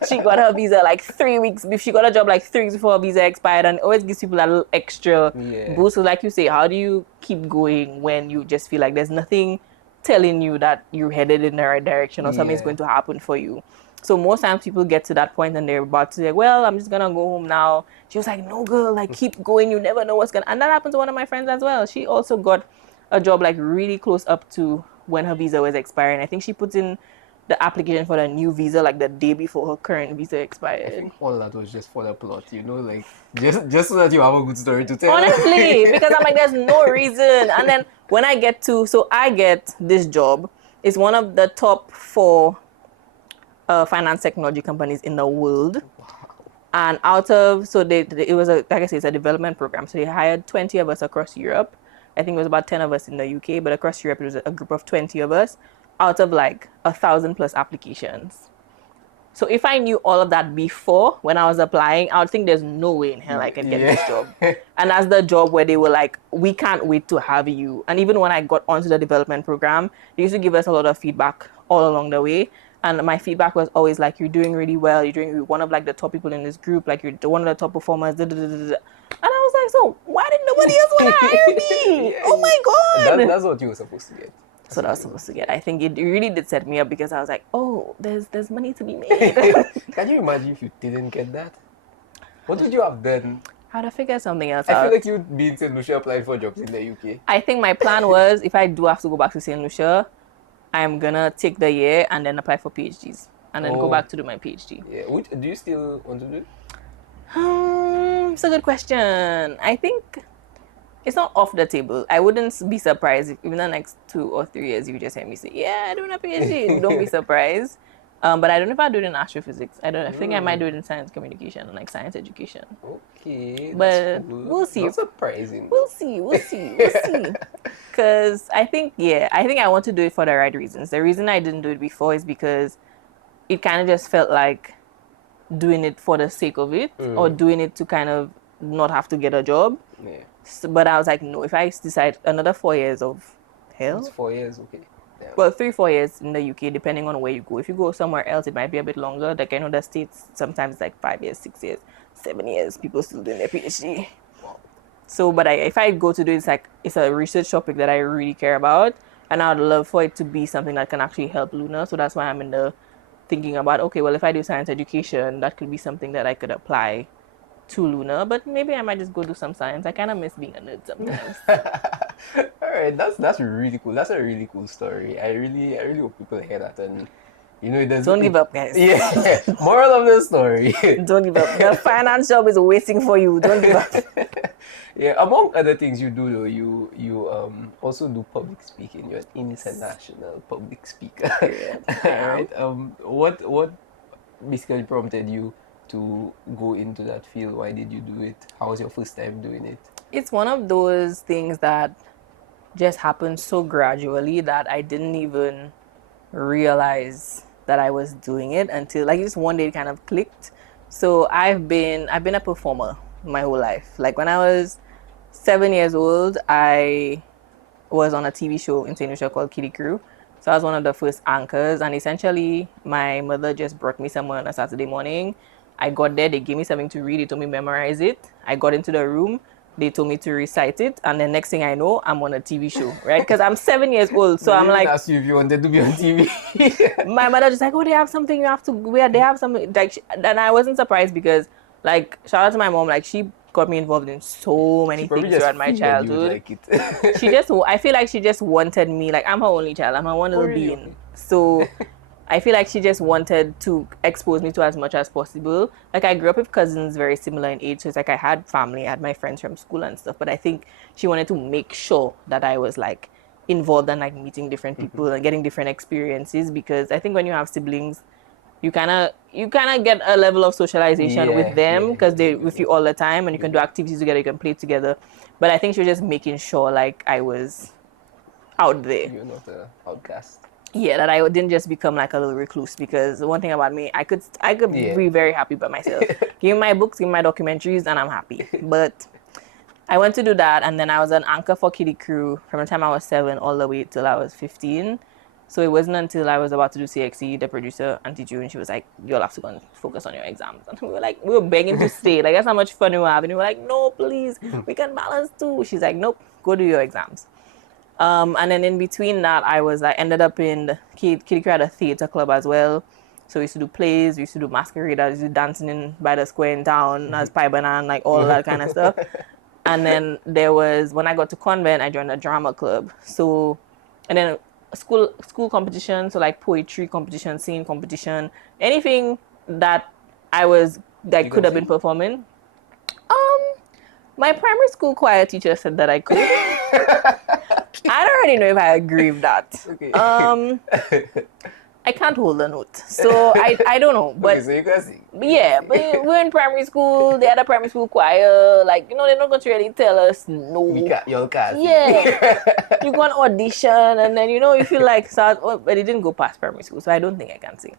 she got her visa like 3 weeks. She got a job like 3 weeks before her visa expired, and it always gives people a little extra boost. So like you say, how do you keep going when you just feel like there's nothing telling you that you're headed in the right direction or something's going to happen for you? So most times people get to that point and they're about to say, well, I'm just going to go home now. She was like, no, girl, like, keep going. You never know what's going to... And that happened to one of my friends as well. She also got a job like really close up to when her visa was expiring. I think she put in the application for the new visa like the day before her current visa expired. I think all that was just for the plot, like, just so that you have a good story to tell. Honestly, because I'm like, there's no reason. And then when I get this job, it's one of the top 4 finance technology companies in the world. Wow. And it was like I say, it's a development program. So they hired 20 of us across Europe. I think it was about 10 of us in the UK, but across Europe, it was a group of 20 of us out of like 1,000+ applications. So if I knew all of that before, when I was applying, I would think there's no way in hell I can get this job. And that's the job where they were like, we can't wait to have you. And even when I got onto the development program, they used to give us a lot of feedback all along the way. And my feedback was always like, you're doing really well. You're one of like the top people in this group. Like, you're one of the top performers. And I was like, so why did nobody else want to hire me? Oh my God. That's what you were supposed to get. So that I was supposed to get. I think it really did set me up, because I was like, oh, there's money to be made. Can you imagine if you didn't get that? What would you have done? How to figure something else out. I feel like you'd be in St. Lucia applying for jobs in the UK. I think my plan was, if I do have to go back to St. Lucia, I'm gonna take the year and then apply for PhDs and then go back to do my PhD. Yeah. Do you still want to do it? It's a good question. I think it's not off the table. I wouldn't be surprised if in the next 2 or 3 years you just hear me say, yeah, I'm doing a PhD. Don't be surprised. But I don't know if I'll do it in astrophysics. I think I might do it in science communication and like science education. Okay. But we'll see. Not surprising. We'll see. Because I think I want to do it for the right reasons. The reason I didn't do it before is because it kind of just felt like doing it for the sake of it, or doing it to kind of not have to get a job. Yeah. So, but I was like, no, if I decide another 4 years of hell. It's 4 years, okay. Yeah. Well, 3-4 years in the UK, depending on where you go. If you go somewhere else, it might be a bit longer. Like, I know the States, sometimes it's like 5 years, 6 years, 7 years, people still doing their PhD. Wow. So, but if I go to do it, it's a research topic that I really care about. And I would love for it to be something that can actually help Luna. So that's why I'm in the thinking about, okay, well, if I do science education, that could be something that I could apply to Luna, but maybe I might just go do some science. I kind of miss being a nerd sometimes. All right, that's really cool. That's a really cool story. I really hope people hear that, and don't give up, guys. Yeah. Moral of the story: don't give up. The finance job is waiting for you. Don't give up. Yeah. Among other things you do, though, you also do public speaking. You're an international public speaker. Yeah. Right. What basically prompted you to go into that field? Why did you do it? How was your first time doing it? It's one of those things that just happened so gradually that I didn't even realize that I was doing it until like just one day it kind of clicked. So I've been a performer my whole life. Like when I was 7 years old, I was on a TV show in St. Lucia called Kitty Crew. So I was one of the first anchors, and essentially my mother just brought me somewhere on a Saturday morning. I got there, they gave me something to read, they told me memorize it. I got into the room, they told me to recite it, and the next thing I know, I'm on a TV show, right? Because I'm 7 years old, so They I'm didn't like, ask you if you wanted to be on TV. my mother just like, oh, they have something you have to wear. They have something like, and I wasn't surprised because, like, shout out to my mom, like she got me involved in so She many probably things just throughout my figured you would childhood. like it. She just, I feel like she just wanted me. Like I'm her only child. I'm her one Oh, little really? being. Okay. So I feel like she just wanted to expose me to as much as possible. Like I grew up with cousins very similar in age, so it's like I had family, I had my friends from school and stuff. But I think she wanted to make sure that I was like involved and like meeting different people and getting different experiences, because I think when you have siblings, you kind of get a level of socialization with them because You they do. with you all the time, and you can do activities together, you can play together. But I think she was just making sure like I was out there. You're not an outcast. Yeah, that I didn't just become like a little recluse, because the one thing about me, I could Yeah. be very happy by myself. Give me my books, give me my documentaries, and I'm happy. But I went to do that, and then I was an anchor for Kitty Crew from the time I was 7 all the way till I was 15. So it wasn't until I was about to do CXE, the producer, Auntie June, she was like, you'll have to go and focus on your exams. And we were begging to stay. Like, that's how much fun we were having. We were like, no, please, we can balance too. She's like, nope, go do your exams. And then in between that, I ended up in the Kitty Crew had a theater club as well. So we used to do plays, we used to do masquerade, I used to do dancing in by the square in town as Pai Banan, like all that kind of stuff. And then there was, when I got to convent, I joined a drama club. So, and then school competition, so like poetry competition, singing competition, anything that You could can have been sing? performing. My primary school choir teacher said that I could. I don't really know if I agree with that. Okay. I can't hold a note, so I don't know. But Okay, so you can sing. yeah, but we're in primary school. They had a primary school choir. Like, they're not going to really tell us no. Y'all can't sing. Yeah. You go on audition, and then, you feel like, but it didn't go past primary school, so I don't think I can sing.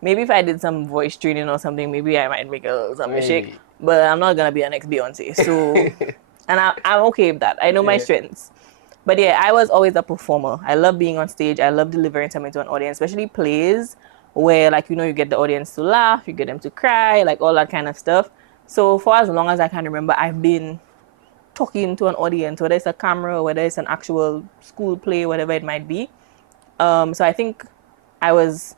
Maybe if I did some voice training or something, maybe I might make a little something shake. Maybe. But I'm not going to be an next Beyonce. So, and I'm okay with that. I know my Yeah. strengths. But yeah, I was always a performer. I love being on stage. I love delivering something to an audience, especially plays where, like, you get the audience to laugh, you get them to cry, like all that kind of stuff. So for as long as I can remember, I've been talking to an audience, whether it's a camera, whether it's an actual school play, whatever it might be. So I think I was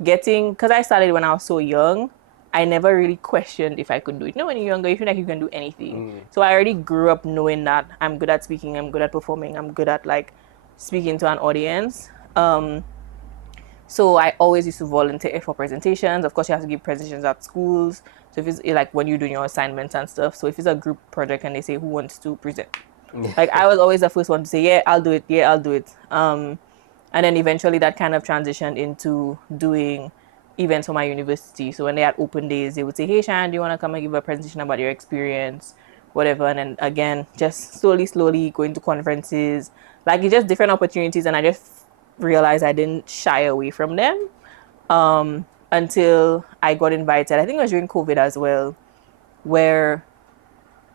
because I started when I was so young, I never really questioned if I could do it. When you're younger, you feel like you can do anything. So I already grew up knowing that I'm good at speaking, I'm good at performing, I'm good at like speaking to an audience. So I always used to volunteer for presentations. Of course, you have to give presentations at schools. So if it's like when you're doing your assignments and stuff. So if it's a group project and they say who wants to present, like I was always the first one to say, yeah, I'll do it. Yeah, I'll do it. And then eventually that kind of transitioned into doing events for my university. So when they had open days, they would say, hey, Cheyenne, do you want to come and give a presentation about your experience, whatever. And then again, just slowly going to conferences. Like it's just different opportunities. And I just realized I didn't shy away from them until I got invited. I think it was during COVID as well, where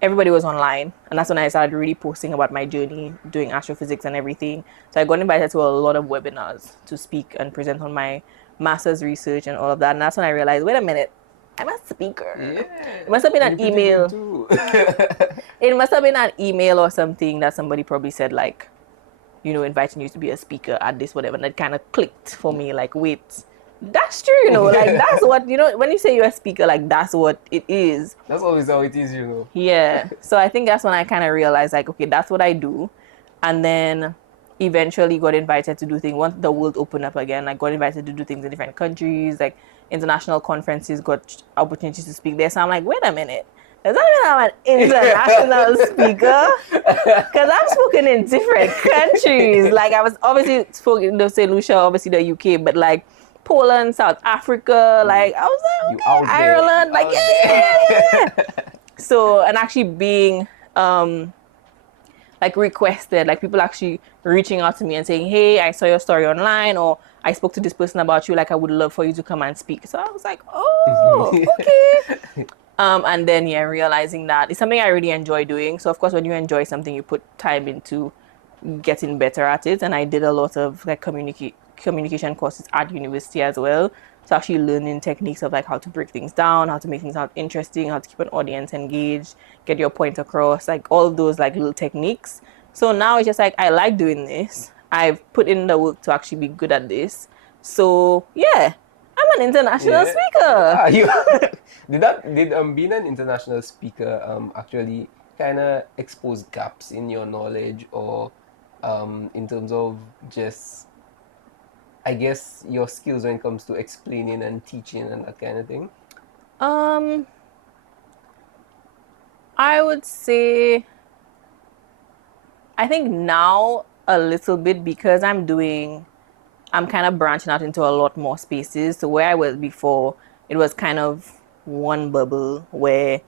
everybody was online, and that's when I started really posting about my journey doing astrophysics and everything. So I got invited to a lot of webinars to speak and present on my master's research and all of that. And that's when I realized, wait a minute, I'm a speaker. Yeah. It must have been And an you're pretty email. good too. It must have been an email or something that somebody probably said, like, inviting you to be a speaker at this, whatever. And it kind of clicked for me, like, wait, that's true, like, that's what, when you say you're a speaker, like, that's what it is. That's always how it is, Yeah. So I think that's when I kind of realized, like, okay, that's what I do. And then eventually got invited to do things once the world opened up again. I got invited to do things in different countries, like international conferences, got opportunities to speak there. So I'm like, wait a minute. Does that mean I'm an international speaker? Because I've spoken in different countries. Like I was obviously spoken in St. Lucia, obviously the UK, but like Poland, South Africa, like I was like, You out okay, there, Ireland, like out yeah. So, and actually being like requested, like people actually reaching out to me and saying, hey, I saw your story online, or I spoke to this person about you, like I would love for you to come and speak. So I was like, oh, okay. And then yeah, realizing that it's something I really enjoy doing. So of course, when you enjoy something, you put time into getting better at it. And I did a lot of like communication courses at university as well. So actually learning techniques of like how to break things down, how to make things sound interesting, how to keep an audience engaged, get your point across, like all of those like little techniques. So now it's just like I like doing this. I've put in the work to actually be good at this. So yeah, I'm an international speaker. You did being an international speaker actually kind of expose gaps in your knowledge, or in terms of just, I guess, your skills when it comes to explaining and teaching and that kind of thing? I would say I think now a little bit, because I'm kind of branching out into a lot more spaces. So where I was before, it was kind of one bubble where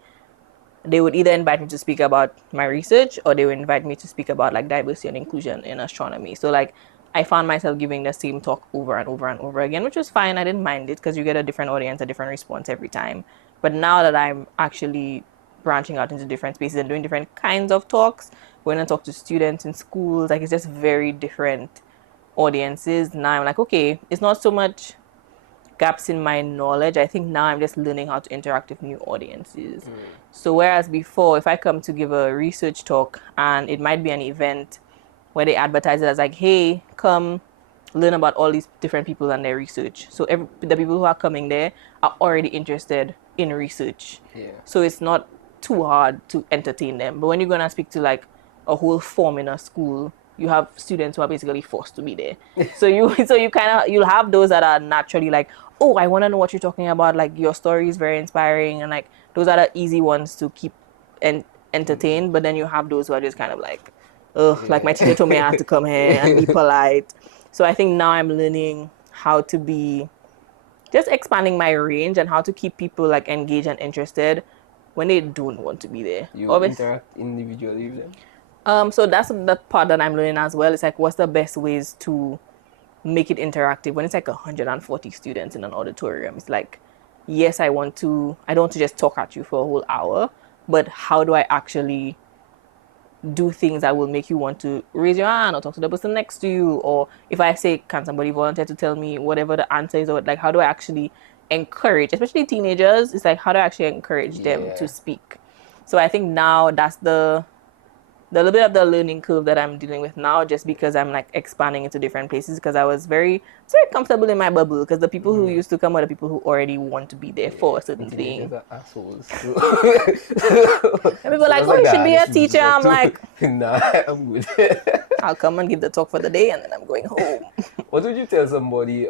they would either invite me to speak about my research, or they would invite me to speak about like diversity and inclusion in astronomy. So like I found myself giving the same talk over and over and over again, which was fine. I didn't mind it because you get a different audience, a different response every time. But now that I'm actually branching out into different spaces and doing different kinds of talks, going to talk to students in schools, like it's just very different audiences. Now I'm like, okay, it's not so much gaps in my knowledge. I think now I'm just learning how to interact with new audiences. So whereas before, if I come to give a research talk and it might be an event where they advertise it as like, hey, come learn about all these different people and their research. So the people who are coming there are already interested in research. Yeah. So it's not too hard to entertain them. But when you're gonna speak to like a whole form in a school, you have students who are basically forced to be there. So you'll have those that are naturally like, oh, I want to know what you're talking about. Like your story is very inspiring, and like those are the easy ones to keep and entertain. But then you have those who are just kind of like, ugh, like my teacher told me I have to come here and be polite. So I think now I'm learning how to be just expanding my range and how to keep people like engaged and interested when they don't want to be there. You interact individually with them? So that's the part that I'm learning as well. It's like, what's the best ways to make it interactive when it's like 140 students in an auditorium? It's like, yes, I don't want to just talk at you for a whole hour, but how do I actually do things that will make you want to raise your hand or talk to the person next to you? Or if I say, can somebody volunteer to tell me whatever the answer is, or like, how do I actually encourage, especially teenagers? It's like, how do I actually encourage them to speak? So I think now that's the little bit of the learning curve that I'm dealing with now, just because I'm like expanding into different places, because I was very comfortable in my bubble, because the people who used to come are the people who already want to be there for a certain thing. Teenagers are assholes. And people are like, oh, you should be a teacher. I'm like, nah, I'm good. I'll come and give the talk for the day and then I'm going home. What would you tell somebody,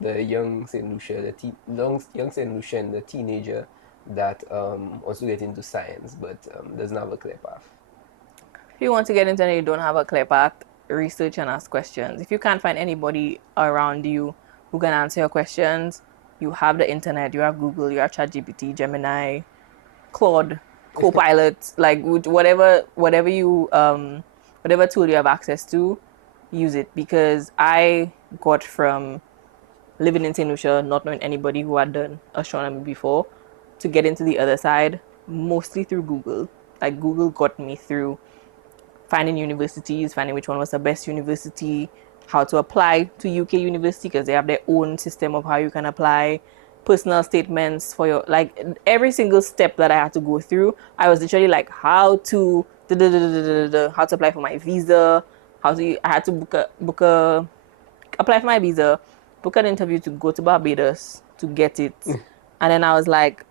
the young St. Lucia, young St. Lucian, the teenager that wants to get into science but doesn't have a clear path? If you want to get into it, you don't have a clear path, research and ask questions. If you can't find anybody around you who can answer your questions, you have the internet, you have Google, you have ChatGPT, Gemini, Claude, Copilot, like whatever tool you have access to, use it. Because I got from living in St. Lucia, not knowing anybody who had done astronomy before, to get into the other side, mostly through Google. Like Google got me through finding universities, finding which one was the best university, how to apply to UK university, because they have their own system of how you can apply, personal statements for your, like every single step that I had to go through, I was literally like, how to apply for my visa, I had to apply for my visa, book an interview to go to Barbados to get it. And then I was like,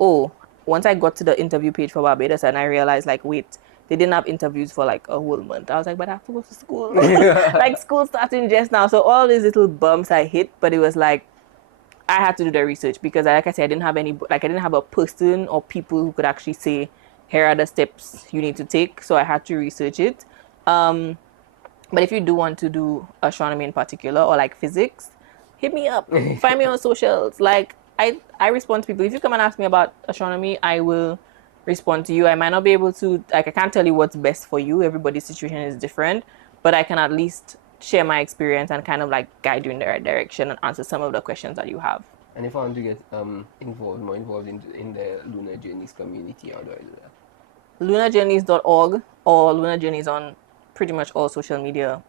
oh, once I got to the interview page for Barbados and I realized like, wait, they didn't have interviews for like a whole month. I was like, but I have to go to school. Like school starting just now. So all these little bumps I hit, but it was like, I had to do the research, because like I said, I didn't have a person or people who could actually say, here are the steps you need to take. So I had to research it. But if you do want to do astronomy in particular, or like physics, hit me up. Find me on socials. Like I respond to people. If you come and ask me about astronomy, I will respond to you. I might not be able to, like, I can't tell you what's best for you. Everybody's situation is different, but I can at least share my experience and kind of like guide you in the right direction and answer some of the questions that you have. And if I want to get more involved in the Lunar Journeys community, how do I do that? LunarJourneys.org or Lunar Journeys on pretty much all social media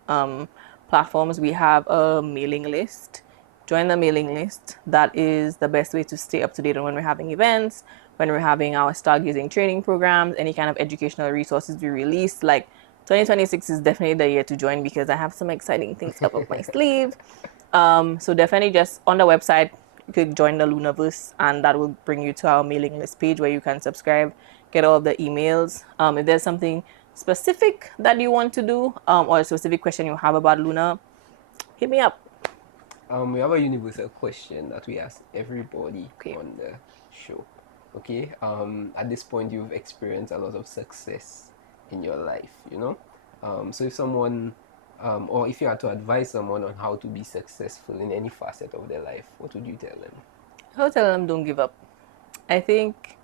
platforms. We have a mailing list. Join the mailing list. That is the best way to stay up to date on when we're having events, when we're having our stargazing training programs, any kind of educational resources we release. Like 2026 is definitely the year to join because I have some exciting things up my sleeve. So definitely just on the website, you could join the Lunarverse and that will bring you to our mailing list page where you can subscribe, get all of the emails. If there's something specific that you want to do or a specific question you have about Luna, hit me up. We have a universal question that we ask everybody Okay. on the show. Okay. At this point, you've experienced a lot of success in your life, you know. So if someone, or if you had to advise someone on how to be successful in any facet of their life, what would you tell them? I would tell them don't give up. I think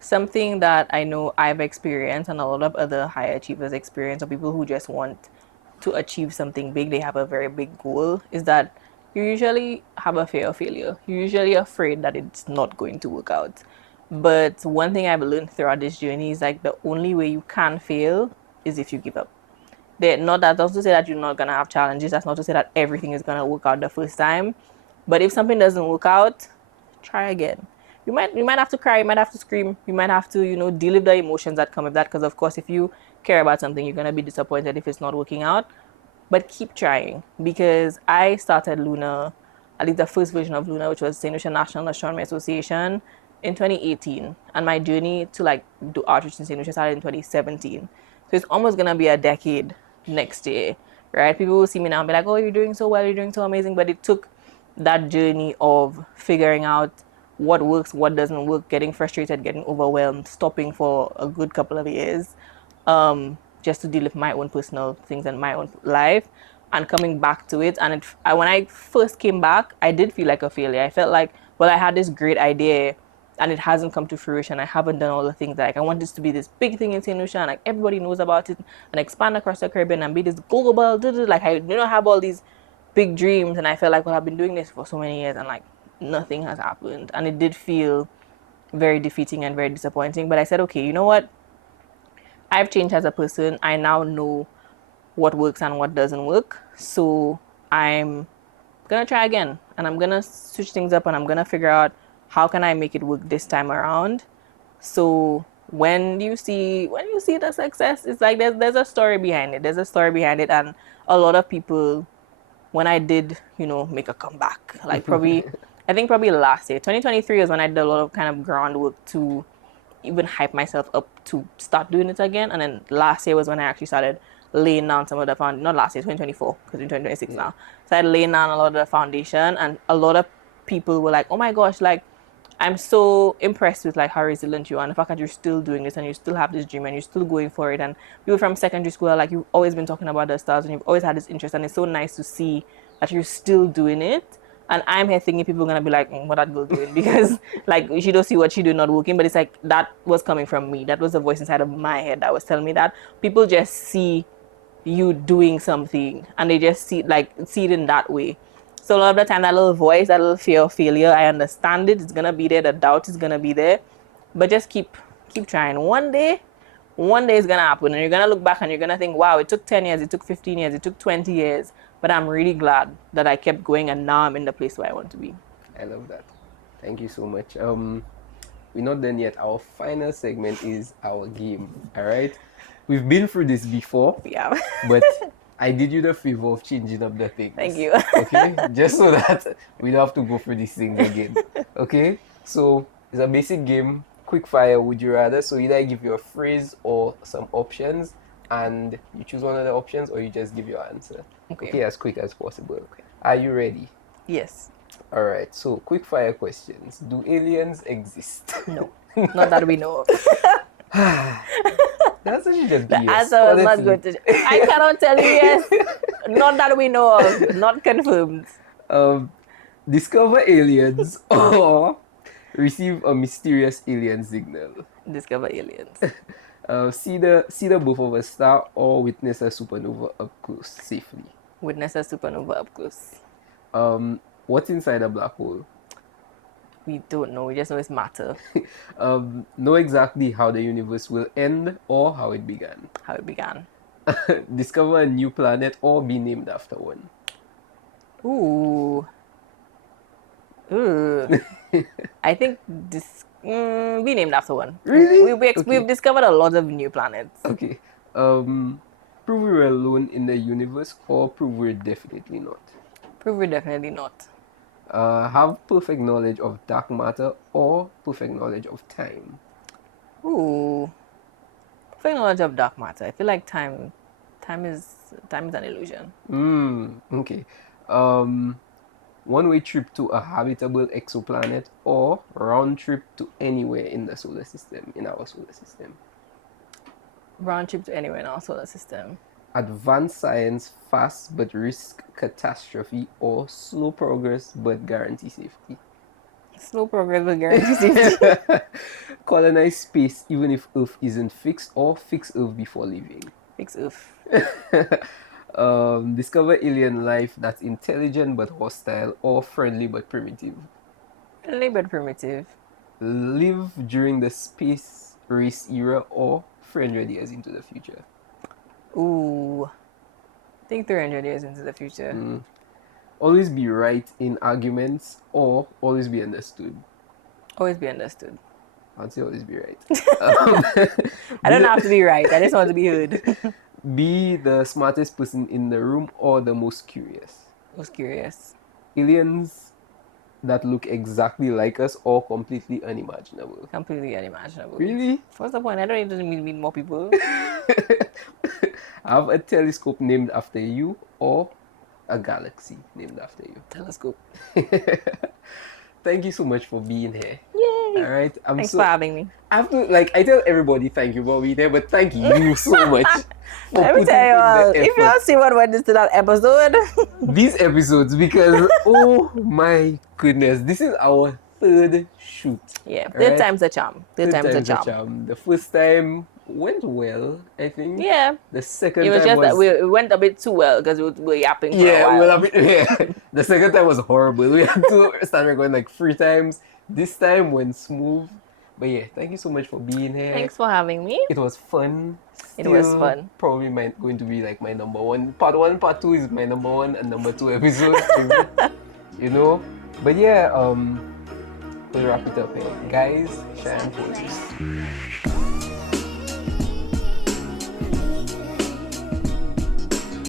something that I know I've experienced and a lot of other high achievers experience, or people who just want to achieve something big, they have a very big goal, is that you usually have a fear of failure. You're usually afraid that it's not going to work out. But one thing I've learned throughout this journey is like the only way you can fail is if you give up. That's not to say that you're not gonna have challenges. That's not to say that everything is gonna work out the first time. But if something doesn't work out, try again. You might have to cry, you might have to scream, you might have to, deal with the emotions that come with that. Because of course, if you care about something, you're gonna be disappointed if it's not working out. But keep trying, because I started Luna, at least the first version of Luna, which was St. Lucia National Astronomy Association, in 2018, and my journey to like do outreach in St. Lucia started in 2017. So it's almost gonna be a decade next year, right? People will see me now and be like, "Oh, you're doing so well, you're doing so amazing," but it took that journey of figuring out what works, what doesn't work, getting frustrated, getting overwhelmed, stopping for a good couple of years, just to deal with my own personal things and my own life, and coming back to it. And when I first came back, I did feel like a failure. I felt like, well, I had this great idea and it hasn't come to fruition. I haven't done all the things that, like, I want this to be this big thing in St. Lucia and like everybody knows about it and expand across the Caribbean and be this global, like I have all these big dreams. And I felt like, well, I've been doing this for so many years and like nothing has happened. And it did feel very defeating and very disappointing. But I said, okay, you know what? I've changed as a person. I now know what works and what doesn't work. So I'm gonna try again and I'm gonna switch things up and I'm gonna figure out how can I make it work this time around. So when you see the success, it's like there's a story behind it. There's a story behind it, and a lot of people, when I did, make a comeback, like I think probably last year, 2023 is when I did a lot of kind of groundwork to even hype myself up to start doing it again. And then last year was when I actually started laying down some of the foundation. Not last year, 2024, because we're 2026 now. So I started laying down a lot of the foundation, and a lot of people were like, "Oh my gosh, like I'm so impressed with like how resilient you are and the fact that you're still doing this and you still have this dream and you're still going for it." And people from secondary school are like, "You've always been talking about the stars and you've always had this interest, and it's so nice to see that you're still doing it." And I'm here thinking people are gonna be like, "What that girl doing?" Because like she don't see what she doing not working. But it's like that was coming from me. That was the voice inside of my head that was telling me that people just see you doing something and they just see it in that way. So a lot of the time, that little voice, that little fear of failure, I understand it. It's gonna be there. The doubt is gonna be there, but just keep trying. One day it's gonna happen, and you're gonna look back and you're gonna think, "Wow, it took 10 years, it took 15 years, it took 20 years." But I'm really glad that I kept going, and now I'm in the place where I want to be. I love that. Thank you so much. We're not done yet. Our final segment is our game. All right. We've been through this before. Yeah. But I did you the favor of changing up the things. Thank you. Okay? Just so that we don't have to go through these things again. Okay? So it's a basic game. Quick fire, would you rather? So either I give you a phrase or some options and you choose one of the options or you just give your answer. Okay, as quick as possible. Okay. Are you ready? Yes. Alright, so quick fire questions. Do aliens exist? No. Not that we know of. That's actually just The BS. answer was not good. I cannot tell you yes. Not that we know of. Not confirmed. Discover aliens or receive a mysterious alien signal. Discover aliens. See the birth of a star or witness a supernova up close safely. Witness a supernova up close. What's inside a black hole? We don't know. We just know it's matter. Know exactly how the universe will end or how it began. How it began. Discover a new planet or be named after one. Ooh. I think this be named after one. Really? We've Okay. discovered a lot of new planets. Okay. Prove we're alone in the universe or prove we're definitely not. Prove we're definitely not. Have perfect knowledge of dark matter or perfect knowledge of time. Ooh. Perfect knowledge of dark matter. I feel like time is an illusion. Okay. One-way trip to a habitable exoplanet or round trip to anywhere in the solar system, in our solar system. Round trip to anywhere in our solar system. Advanced science, fast but risk catastrophe, or slow progress but guarantee safety. Slow progress will guarantee safety. Colonize space even if Earth isn't fixed, or fix Earth before leaving. Fix Earth. Discover alien life that's intelligent but hostile, or friendly but primitive. Friendly but primitive. Live during the space race era, or 300 years into the future. Ooh. I think 300 years into the future. Always be right in arguments, or always be understood. Always be understood. I'd say always be right. I don't have to be right. I just want to be heard. Be the smartest person in the room or the most curious. I was curious. Aliens that look exactly like us or completely unimaginable. Completely unimaginable. Really? What's the point? I don't even need to meet more people. Have a telescope named after you or a galaxy named after you. Telescope. Thank you so much for being here. Yay! All right. Thanks for having me. I have to, I tell everybody thank you for being there, but thank you so much. For Let me putting tell you in all, the if you effort. all see what went into that episode, These episodes, because oh my goodness, this is our third shoot. yeah, All third right? time's a charm. Third time's a charm. The first time went well, I think. Yeah. The second It was time just that it went a bit too well because we were yapping for a while. The second time was horrible. We had to start recording like 3 times. This time went smooth. But yeah, thank you so much for being here. Thanks for having me. It was fun. It was Still fun. Probably going to be like my number one. Part 1, part 2 is my number 1 and number 2 episode. You know? But yeah, we'll wrap it up here. Guys, Cheyenne Polius.